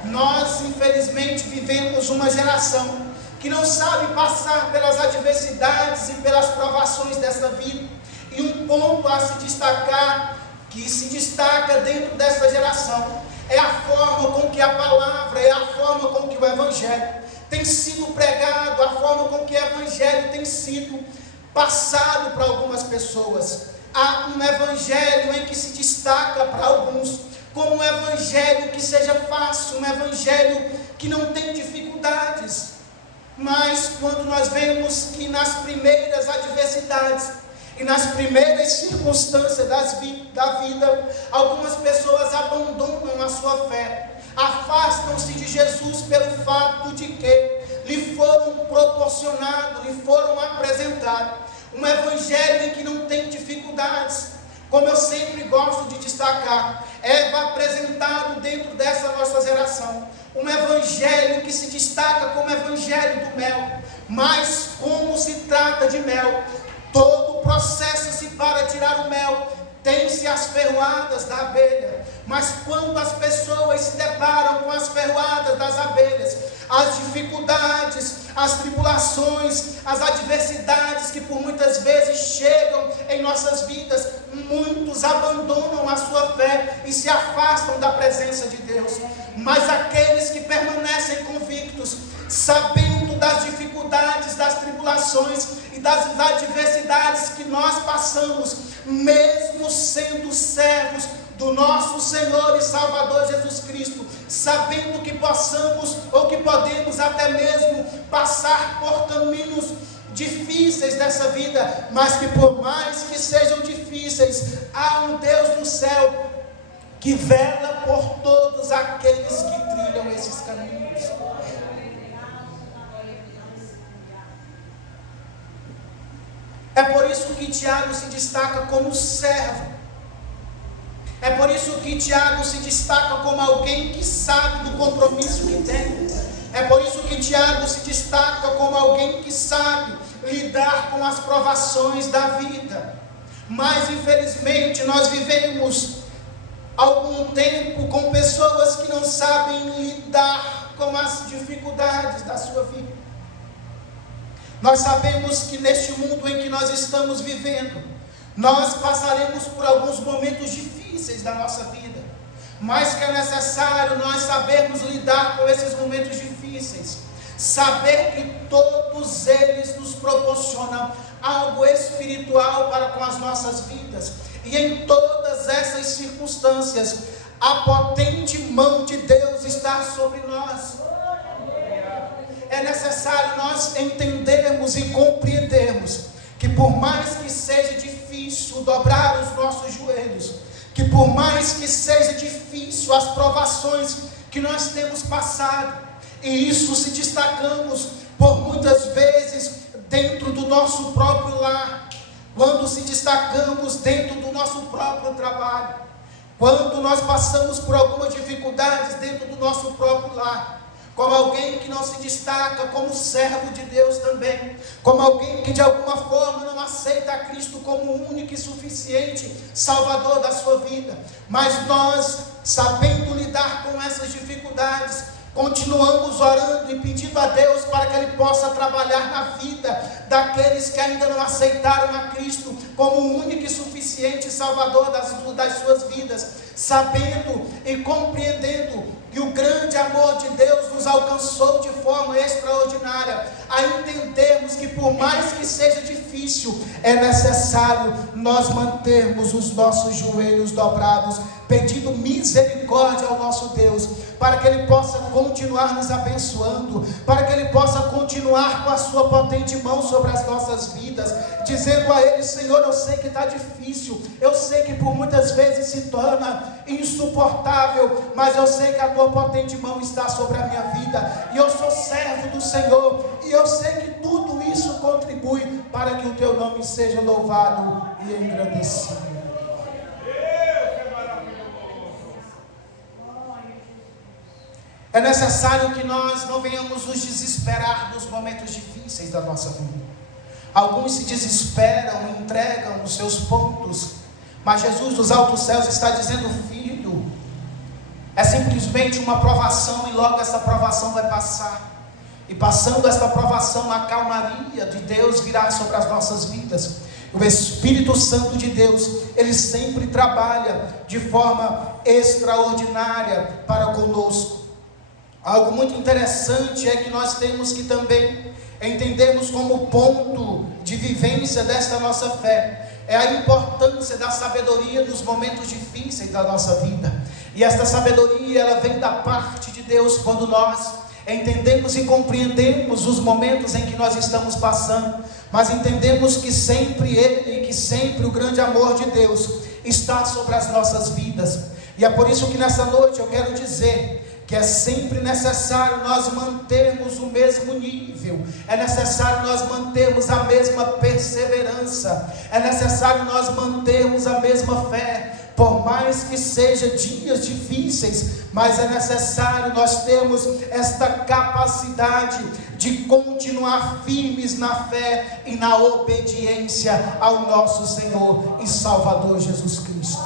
Nós, infelizmente, vivemos uma geração que não sabe passar pelas adversidades e pelas provações desta vida. E um ponto a se destacar, que se destaca dentro dessa geração, é a forma com que a palavra, é a forma com que o Evangelho tem sido pregado, a forma com que o Evangelho tem sido passado para algumas pessoas. Há um Evangelho em que se destaca para alguns como um Evangelho que seja fácil, um Evangelho que não tem dificuldades. Mas quando nós vemos que nas primeiras adversidades e nas primeiras circunstâncias da vida, algumas pessoas abandonam a sua fé, afastam-se de Jesus pelo fato de que lhe foram proporcionados, lhe foram apresentados um Evangelho em que não tem dificuldades. Como eu sempre gosto de destacar, é apresentado dentro dessa nossa geração um Evangelho que se destaca como Evangelho do mel. Mas como se trata de mel, todo o processo-se para tirar o mel, tem-se as ferroadas da abelha. Mas quando as pessoas se deparam com as ferroadas das abelhas, as dificuldades, as tribulações, as adversidades que por muitas vezes chegam em nossas vidas, muitos abandonam a sua fé e se afastam da presença de Deus. Mas aqueles que permanecem convictos, sabendo das dificuldades, das tribulações e das adversidades que nós passamos, mesmo sendo servos do nosso Senhor e Salvador Jesus Cristo, sabendo que possamos ou que podemos até mesmo passar por caminhos difíceis dessa vida, mas que por mais que sejam difíceis, há um Deus no céu que vela por todos aqueles que trilham esses caminhos. É por isso que Tiago se destaca como servo. É por isso que Tiago se destaca como alguém que sabe do compromisso que tem. É por isso que Tiago se destaca como alguém que sabe lidar com as provações da vida. Mas infelizmente nós vivemos algum tempo com pessoas que não sabem lidar com as dificuldades da sua vida. Nós sabemos que neste mundo em que nós estamos vivendo, nós passaremos por alguns momentos difíceis da nossa vida, mas que é necessário nós sabermos lidar com esses momentos difíceis, saber que todos eles nos proporcionam algo espiritual para com as nossas vidas, e em todas essas circunstâncias, a potente mão de Deus está sobre nós. É necessário nós entendermos e compreendermos que por mais que seja difícil dobrar os nossos joelhos, que por mais que seja difícil as provações que nós temos passado, e isso se destacamos por muitas vezes dentro do nosso próprio lar, quando se destacamos dentro do nosso próprio trabalho, quando nós passamos por algumas dificuldades dentro do nosso próprio lar, como alguém que não se destaca como servo de Deus também, como alguém que de alguma forma não aceita a Cristo como o único e suficiente Salvador da sua vida, mas nós, sabendo lidar com essas dificuldades, continuamos orando e pedindo a Deus para que Ele possa trabalhar na vida daqueles que ainda não aceitaram a Cristo como o único e suficiente Salvador das suas vidas, sabendo e compreendendo que o grande amor de Deus nos alcançou de forma extraordinária, a entendermos que por mais que seja difícil, é necessário nós mantermos os nossos joelhos dobrados, pedindo misericórdia ao nosso Deus, para que Ele possa continuar nos abençoando, para que Ele possa continuar com a sua potente mão sobre as nossas vidas, dizendo a Ele: Senhor, eu sei que está difícil, eu sei que por muitas vezes se torna insuportável, mas eu sei que a tua potente mão está sobre a minha vida, e eu sou servo do Senhor, e eu sei que tudo isso contribui para que o teu nome seja louvado e engrandecido. É necessário que nós não venhamos nos desesperar nos momentos difíceis da nossa vida. Alguns se desesperam, entregam os seus pontos, mas Jesus dos altos céus está dizendo: filho, é simplesmente uma provação, e logo essa provação vai passar. E passando esta provação, a calmaria de Deus virá sobre as nossas vidas. O Espírito Santo de Deus, ele sempre trabalha de forma extraordinária para conosco. Algo muito interessante é que nós temos que também entendermos como ponto de vivência desta nossa fé é a importância da sabedoria nos momentos difíceis da nossa vida. E esta sabedoria, ela vem da parte de Deus quando nós entendemos e compreendemos os momentos em que nós estamos passando, mas entendemos que sempre Ele, que sempre o grande amor de Deus está sobre as nossas vidas. E é por isso que nessa noite eu quero dizer que é sempre necessário nós mantermos o mesmo nível, é necessário nós mantermos a mesma perseverança, é necessário nós mantermos a mesma fé, por mais que sejam dias difíceis, mas é necessário nós termos esta capacidade de continuar firmes na fé e na obediência ao nosso Senhor e Salvador Jesus Cristo.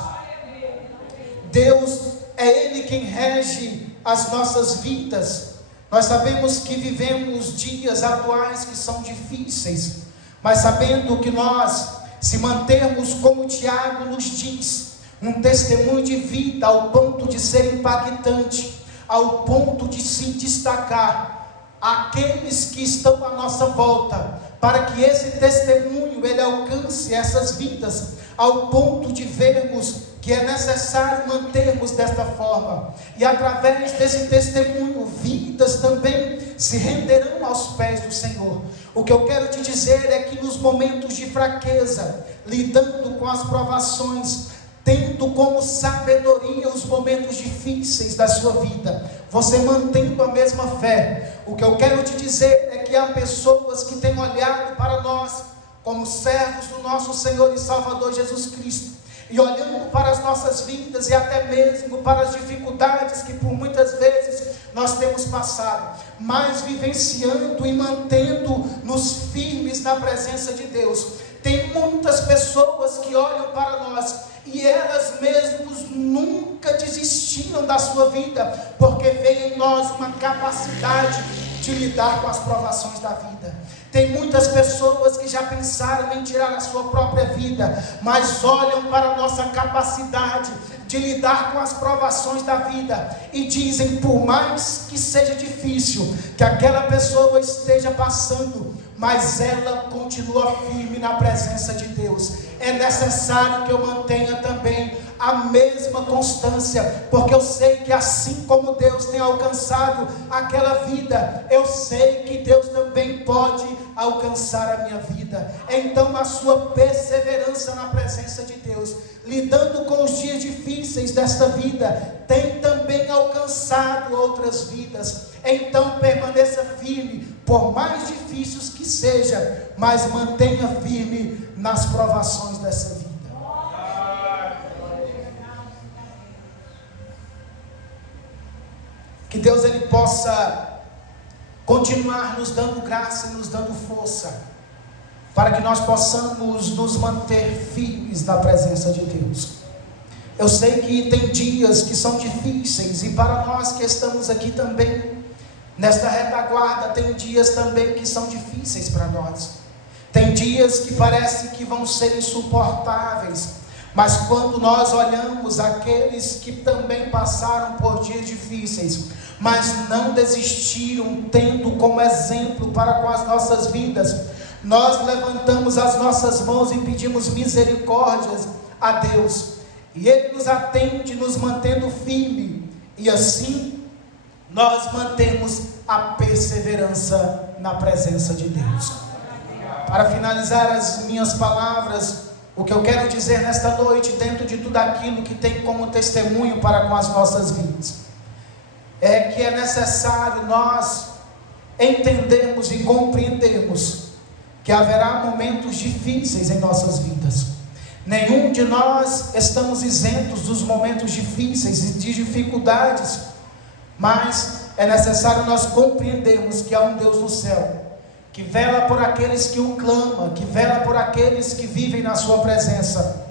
Deus é Ele quem rege as nossas vidas. Nós sabemos que vivemos dias atuais que são difíceis, mas sabendo que nós, se mantermos como Tiago nos diz, um testemunho de vida ao ponto de ser impactante, ao ponto de se destacar aqueles que estão à nossa volta, para que esse testemunho ele alcance essas vidas, ao ponto de vermos que é necessário mantermos desta forma, e através desse testemunho, vidas também se renderão aos pés do Senhor. O que eu quero te dizer é que nos momentos de fraqueza, lidando com as provações, tendo como sabedoria os momentos difíceis da sua vida, você mantendo a mesma fé, o que eu quero te dizer é que há pessoas que têm olhado para nós como servos do nosso Senhor e Salvador Jesus Cristo, e olhando para as nossas vidas e até mesmo para as dificuldades que por muitas vezes nós temos passado, mas vivenciando e mantendo-nos firmes na presença de Deus. Tem muitas pessoas que olham para nós e elas mesmas nunca desistiram da sua vida, porque vê em nós uma capacidade de lidar com as provações da vida. Tem muitas pessoas que já pensaram em tirar a sua própria vida, mas olham para a nossa capacidade de lidar com as provações da vida e dizem, por mais que seja difícil, que aquela pessoa esteja passando, mas ela continua firme na presença de Deus. É necessário que eu mantenha também a mesma constância, porque eu sei que assim como Deus tem alcançado aquela vida, eu sei que Deus também pode alcançar a minha vida. Então a sua perseverança na presença de Deus, lidando com os dias difíceis desta vida, tem também alcançado outras vidas. Então permaneça firme, por mais difíceis que seja, mas mantenha firme nas provações dessa vida. Que Deus ele possa continuar nos dando graça e nos dando força, para que nós possamos nos manter firmes na presença de Deus. Eu sei que tem dias que são difíceis, e para nós que estamos aqui também, nesta retaguarda, tem dias também que são difíceis para nós. Tem dias que parece que vão ser insuportáveis, mas quando nós olhamos aqueles que também passaram por dias difíceis, mas não desistiram, tendo como exemplo para com as nossas vidas, nós levantamos as nossas mãos e pedimos misericórdias a Deus, e Ele nos atende, nos mantendo firme, e assim nós mantemos a perseverança na presença de Deus. Para finalizar as minhas palavras, O que eu quero dizer nesta noite, dentro de tudo aquilo que tem como testemunho para com as nossas vidas, é que é necessário nós entendermos e compreendermos que haverá momentos difíceis em nossas vidas. Nenhum de nós estamos isentos dos momentos difíceis e de dificuldades, mas é necessário nós compreendermos que há um Deus no céu, que vela por aqueles que o clamam, que vela por aqueles que vivem na sua presença.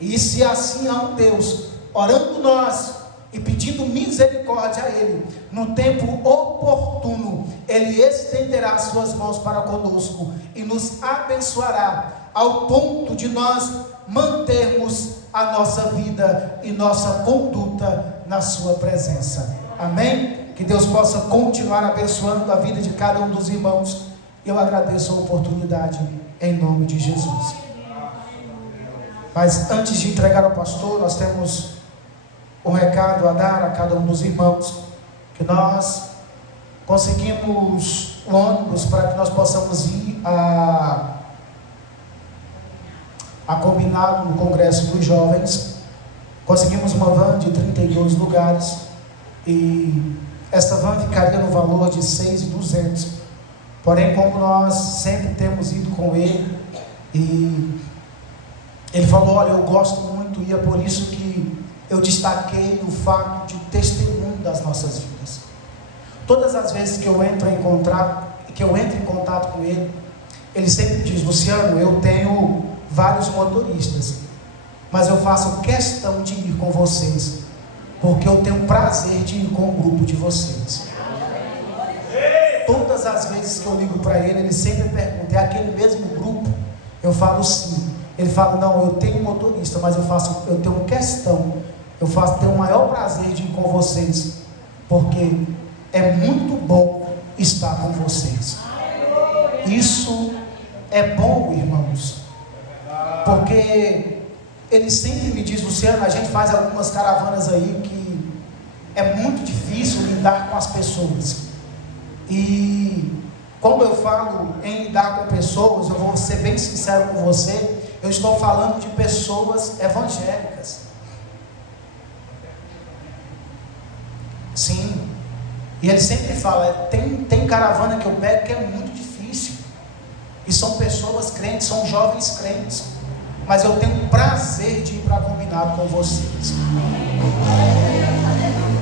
E se assim há um Deus, orando nós e pedindo misericórdia a Ele, no tempo oportuno, Ele estenderá as suas mãos para conosco e nos abençoará, ao ponto de nós mantermos a nossa vida e nossa conduta na sua presença. Amém? Que Deus possa continuar abençoando a vida de cada um dos irmãos. Eu agradeço a oportunidade em nome de Jesus. Mas antes de entregar ao pastor, nós temos um recado a dar a cada um dos irmãos, que nós conseguimos o ônibus para que nós possamos ir a Combinado no Congresso dos Jovens. Conseguimos uma van de 32 lugares e esta van ficaria no valor de 6.200. Porém, como nós sempre temos ido com ele, e ele falou: olha, eu gosto muito, e é por isso que eu destaquei o fato de testemunho das nossas vidas. Todas as vezes que eu entro em contato com ele, ele sempre diz: Luciano, eu tenho vários motoristas, mas eu faço questão de ir com vocês, porque eu tenho prazer de ir com o grupo de vocês. Todas as vezes que eu ligo para ele sempre pergunta: é aquele mesmo grupo? Eu falo sim. Ele fala: não, eu tenho motorista, mas eu tenho questão, tenho o maior prazer de ir com vocês, porque é muito bom estar com vocês. Isso é bom, irmãos, porque ele sempre me diz: Luciano, a gente faz algumas caravanas aí que é muito difícil lidar com as pessoas. E quando eu falo em lidar com pessoas, eu vou ser bem sincero com você, eu estou falando de pessoas evangélicas. Sim. E ele sempre fala: tem caravana que eu pego que é muito difícil. E são pessoas crentes, são jovens crentes. Mas eu tenho prazer de ir para Combinado com vocês.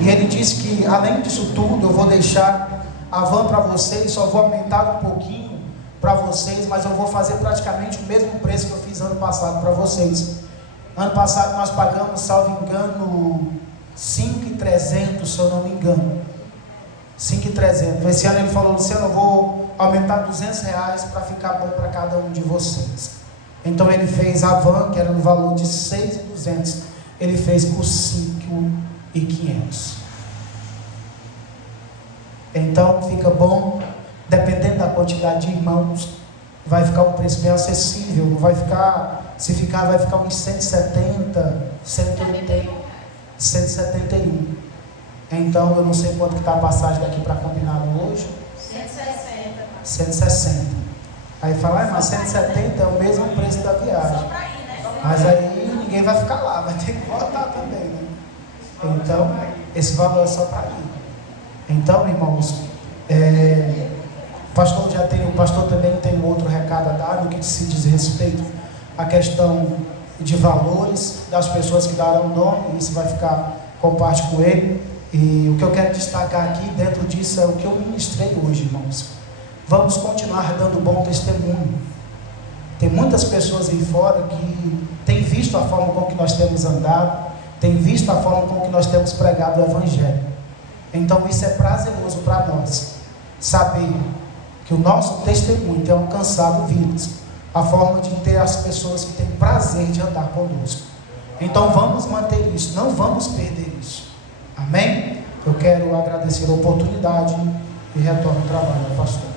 E ele disse que, além disso tudo, eu vou deixar a van para vocês, só vou aumentar um pouquinho para vocês, mas eu vou fazer praticamente o mesmo preço que eu fiz ano passado para vocês. Ano passado nós pagamos, salvo engano, 5.300, se eu não me engano. 5.300. Esse ano ele falou: Luciano, eu vou aumentar R$200 para ficar bom para cada um de vocês. Então ele fez a van, que era no valor de 6.200, ele fez por 5.500. Então fica bom, dependendo da quantidade de irmãos, vai ficar um preço bem acessível. Não vai ficar, se ficar, vai ficar uns 170, 180, 171. Então eu não sei quanto que está a passagem daqui para Combinado hoje. 160. Aí fala: mas 170 é o mesmo preço da viagem. Mas aí ninguém vai ficar lá, vai ter que voltar também, né? Então esse valor é só para ir. Então, irmãos, o pastor também tem outro recado a dar no que se diz respeito à questão de valores das pessoas que darão o nome. Isso vai ficar com parte com ele. E o que eu quero destacar aqui dentro disso é o que eu ministrei hoje, irmãos. Vamos continuar dando bom testemunho. Tem muitas pessoas aí fora que têm visto a forma com que nós temos andado, têm visto a forma com que nós temos pregado o Evangelho. Então isso é prazeroso para nós, saber que o nosso testemunho tem alcançado vidas, a forma de ter as pessoas que têm prazer de andar conosco. Então vamos manter isso, não vamos perder isso. Amém? Eu quero agradecer a oportunidade e retorno ao trabalho ao pastor.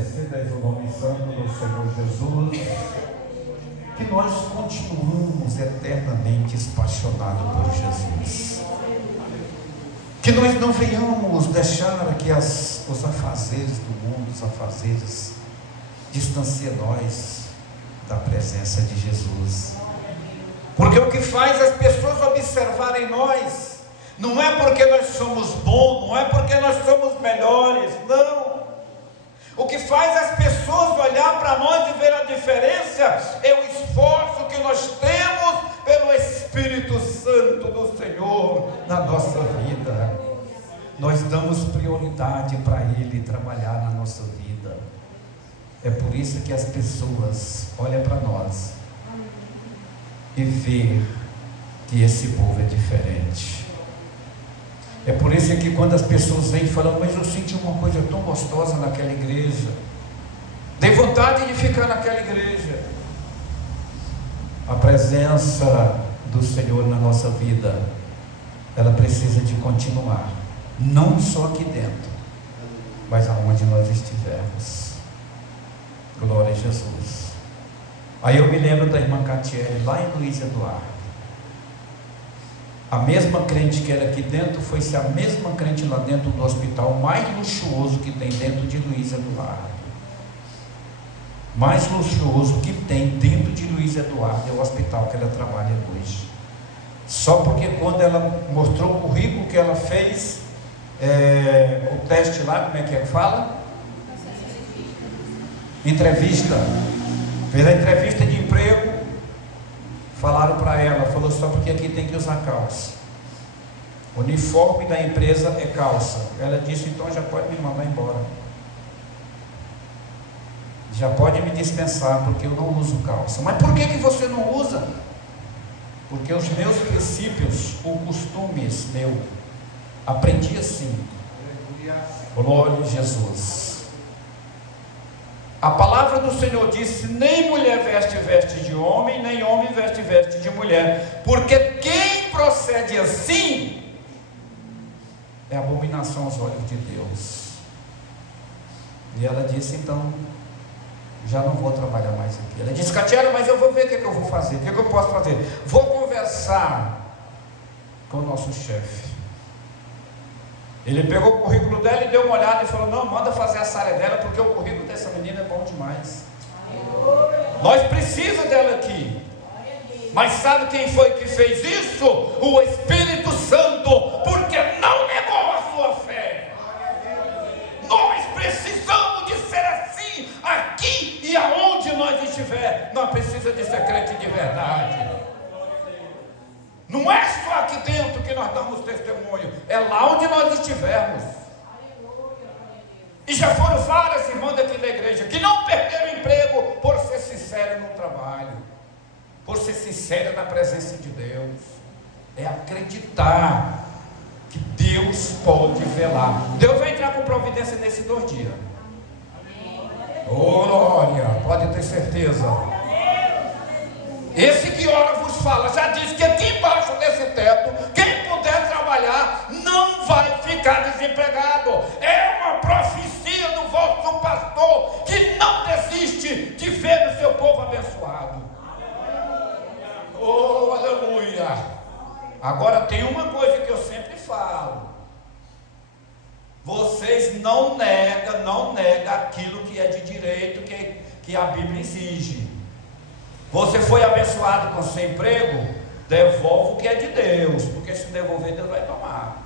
Blessed és o nome santo do Senhor Jesus. Que nós continuamos eternamente apaixonados por Jesus. Que nós não venhamos deixar que os afazeres do mundo, os afazeres, distanciem nós da presença de Jesus. Porque o que faz as pessoas observarem nós, não é porque nós somos bons, não é porque nós somos melhores, não. O que faz as pessoas olhar para nós e ver a diferença é o esforço que nós temos pelo Espírito Santo do Senhor na nossa vida. Nós damos prioridade para Ele trabalhar na nossa vida. É por isso que as pessoas olham para nós e vê que esse povo é diferente. É por isso que quando as pessoas vêm falando, mas eu senti uma coisa tão gostosa naquela igreja, dei vontade de ficar naquela igreja. A presença do Senhor na nossa vida, ela precisa de continuar, não só aqui dentro, mas aonde nós estivermos. Glória a Jesus. Aí eu me lembro da irmã Catiele, lá em Luiz Eduardo. A mesma crente que era aqui dentro foi ser a mesma crente lá dentro do hospital mais luxuoso que tem dentro de Luiz Eduardo. Mais luxuoso que tem dentro de Luiz Eduardo é o hospital que ela trabalha hoje. Só porque quando ela mostrou o currículo que ela fez, o teste lá, como é que fala? Entrevista. Fez a entrevista de emprego. Falaram para ela, falou só porque aqui tem que usar calça. O uniforme da empresa é calça. Ela disse, então já pode me mandar embora. Já pode me dispensar, porque eu não uso calça. Mas por que você não usa? Porque os meus princípios, os costumes meu, aprendi assim. Glória a Jesus. A palavra do Senhor disse, nem mulher veste de homem, nem homem veste de mulher, porque quem procede assim, é abominação aos olhos de Deus. E ela disse, então, já não vou trabalhar mais aqui. Ela disse, Catiara, mas eu vou ver o que eu vou fazer, o que eu posso fazer? Vou conversar com o nosso chefe. Ele pegou o currículo dela e deu uma olhada e falou, não, manda fazer a área dela, porque o currículo dessa menina é bom demais. Nós precisamos dela aqui. Mas sabe quem foi que fez isso? O Espírito Santo, porque não negou a sua fé. Nós precisamos de ser assim, aqui e aonde nós estiver. Nós precisamos de ser crente de verdade. Não é só aqui dentro que nós damos testemunho, é lá onde nós estivermos. E já foram várias irmãs aqui da igreja que não perderam emprego por ser sincera no trabalho, por ser sincera na presença de Deus. É acreditar que Deus pode velar. Deus vai entrar com providência nesses 2 dias. Oh, glória, pode ter certeza. Esse que ora vos fala, já disse que aqui embaixo desse teto, quem puder trabalhar, não vai ficar desempregado. É uma profecia do vosso pastor, que não desiste de ver o seu povo abençoado. Oh, aleluia. Agora tem uma coisa que eu sempre falo. Vocês não negam aquilo que é de direito, que a Bíblia exige. Você foi abençoado com seu emprego, devolve o que é de Deus, porque se devolver, Deus vai tomar.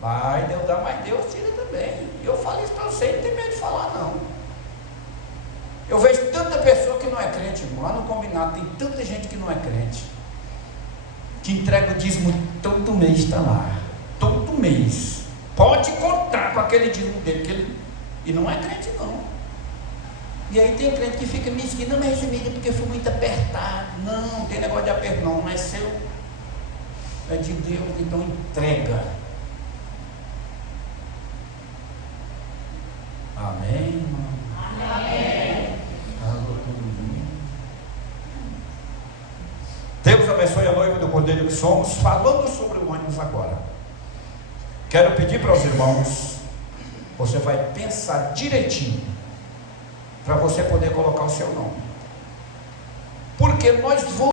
Vai, Deus dá, mas Deus tira também. Eu falo isso para você, não tem medo de falar não. Eu vejo tanta pessoa que não é crente, irmão, lá no combinado tem tanta gente que não é crente, que entrega o dízimo todo mês, está lá, todo mês, pode contar com aquele dízimo dele, e não é crente não. E aí tem crente que fica mesquinho, não, mas recebi porque foi muito apertado. Não tem negócio de aperto não é seu, é de Deus, então entrega. Amém, irmão? Amém. Deus abençoe a noiva do Cordeiro que somos. Falando sobre o ônibus agora, quero pedir para os irmãos Você vai pensar direitinho para você poder colocar o seu nome. Porque nós vamos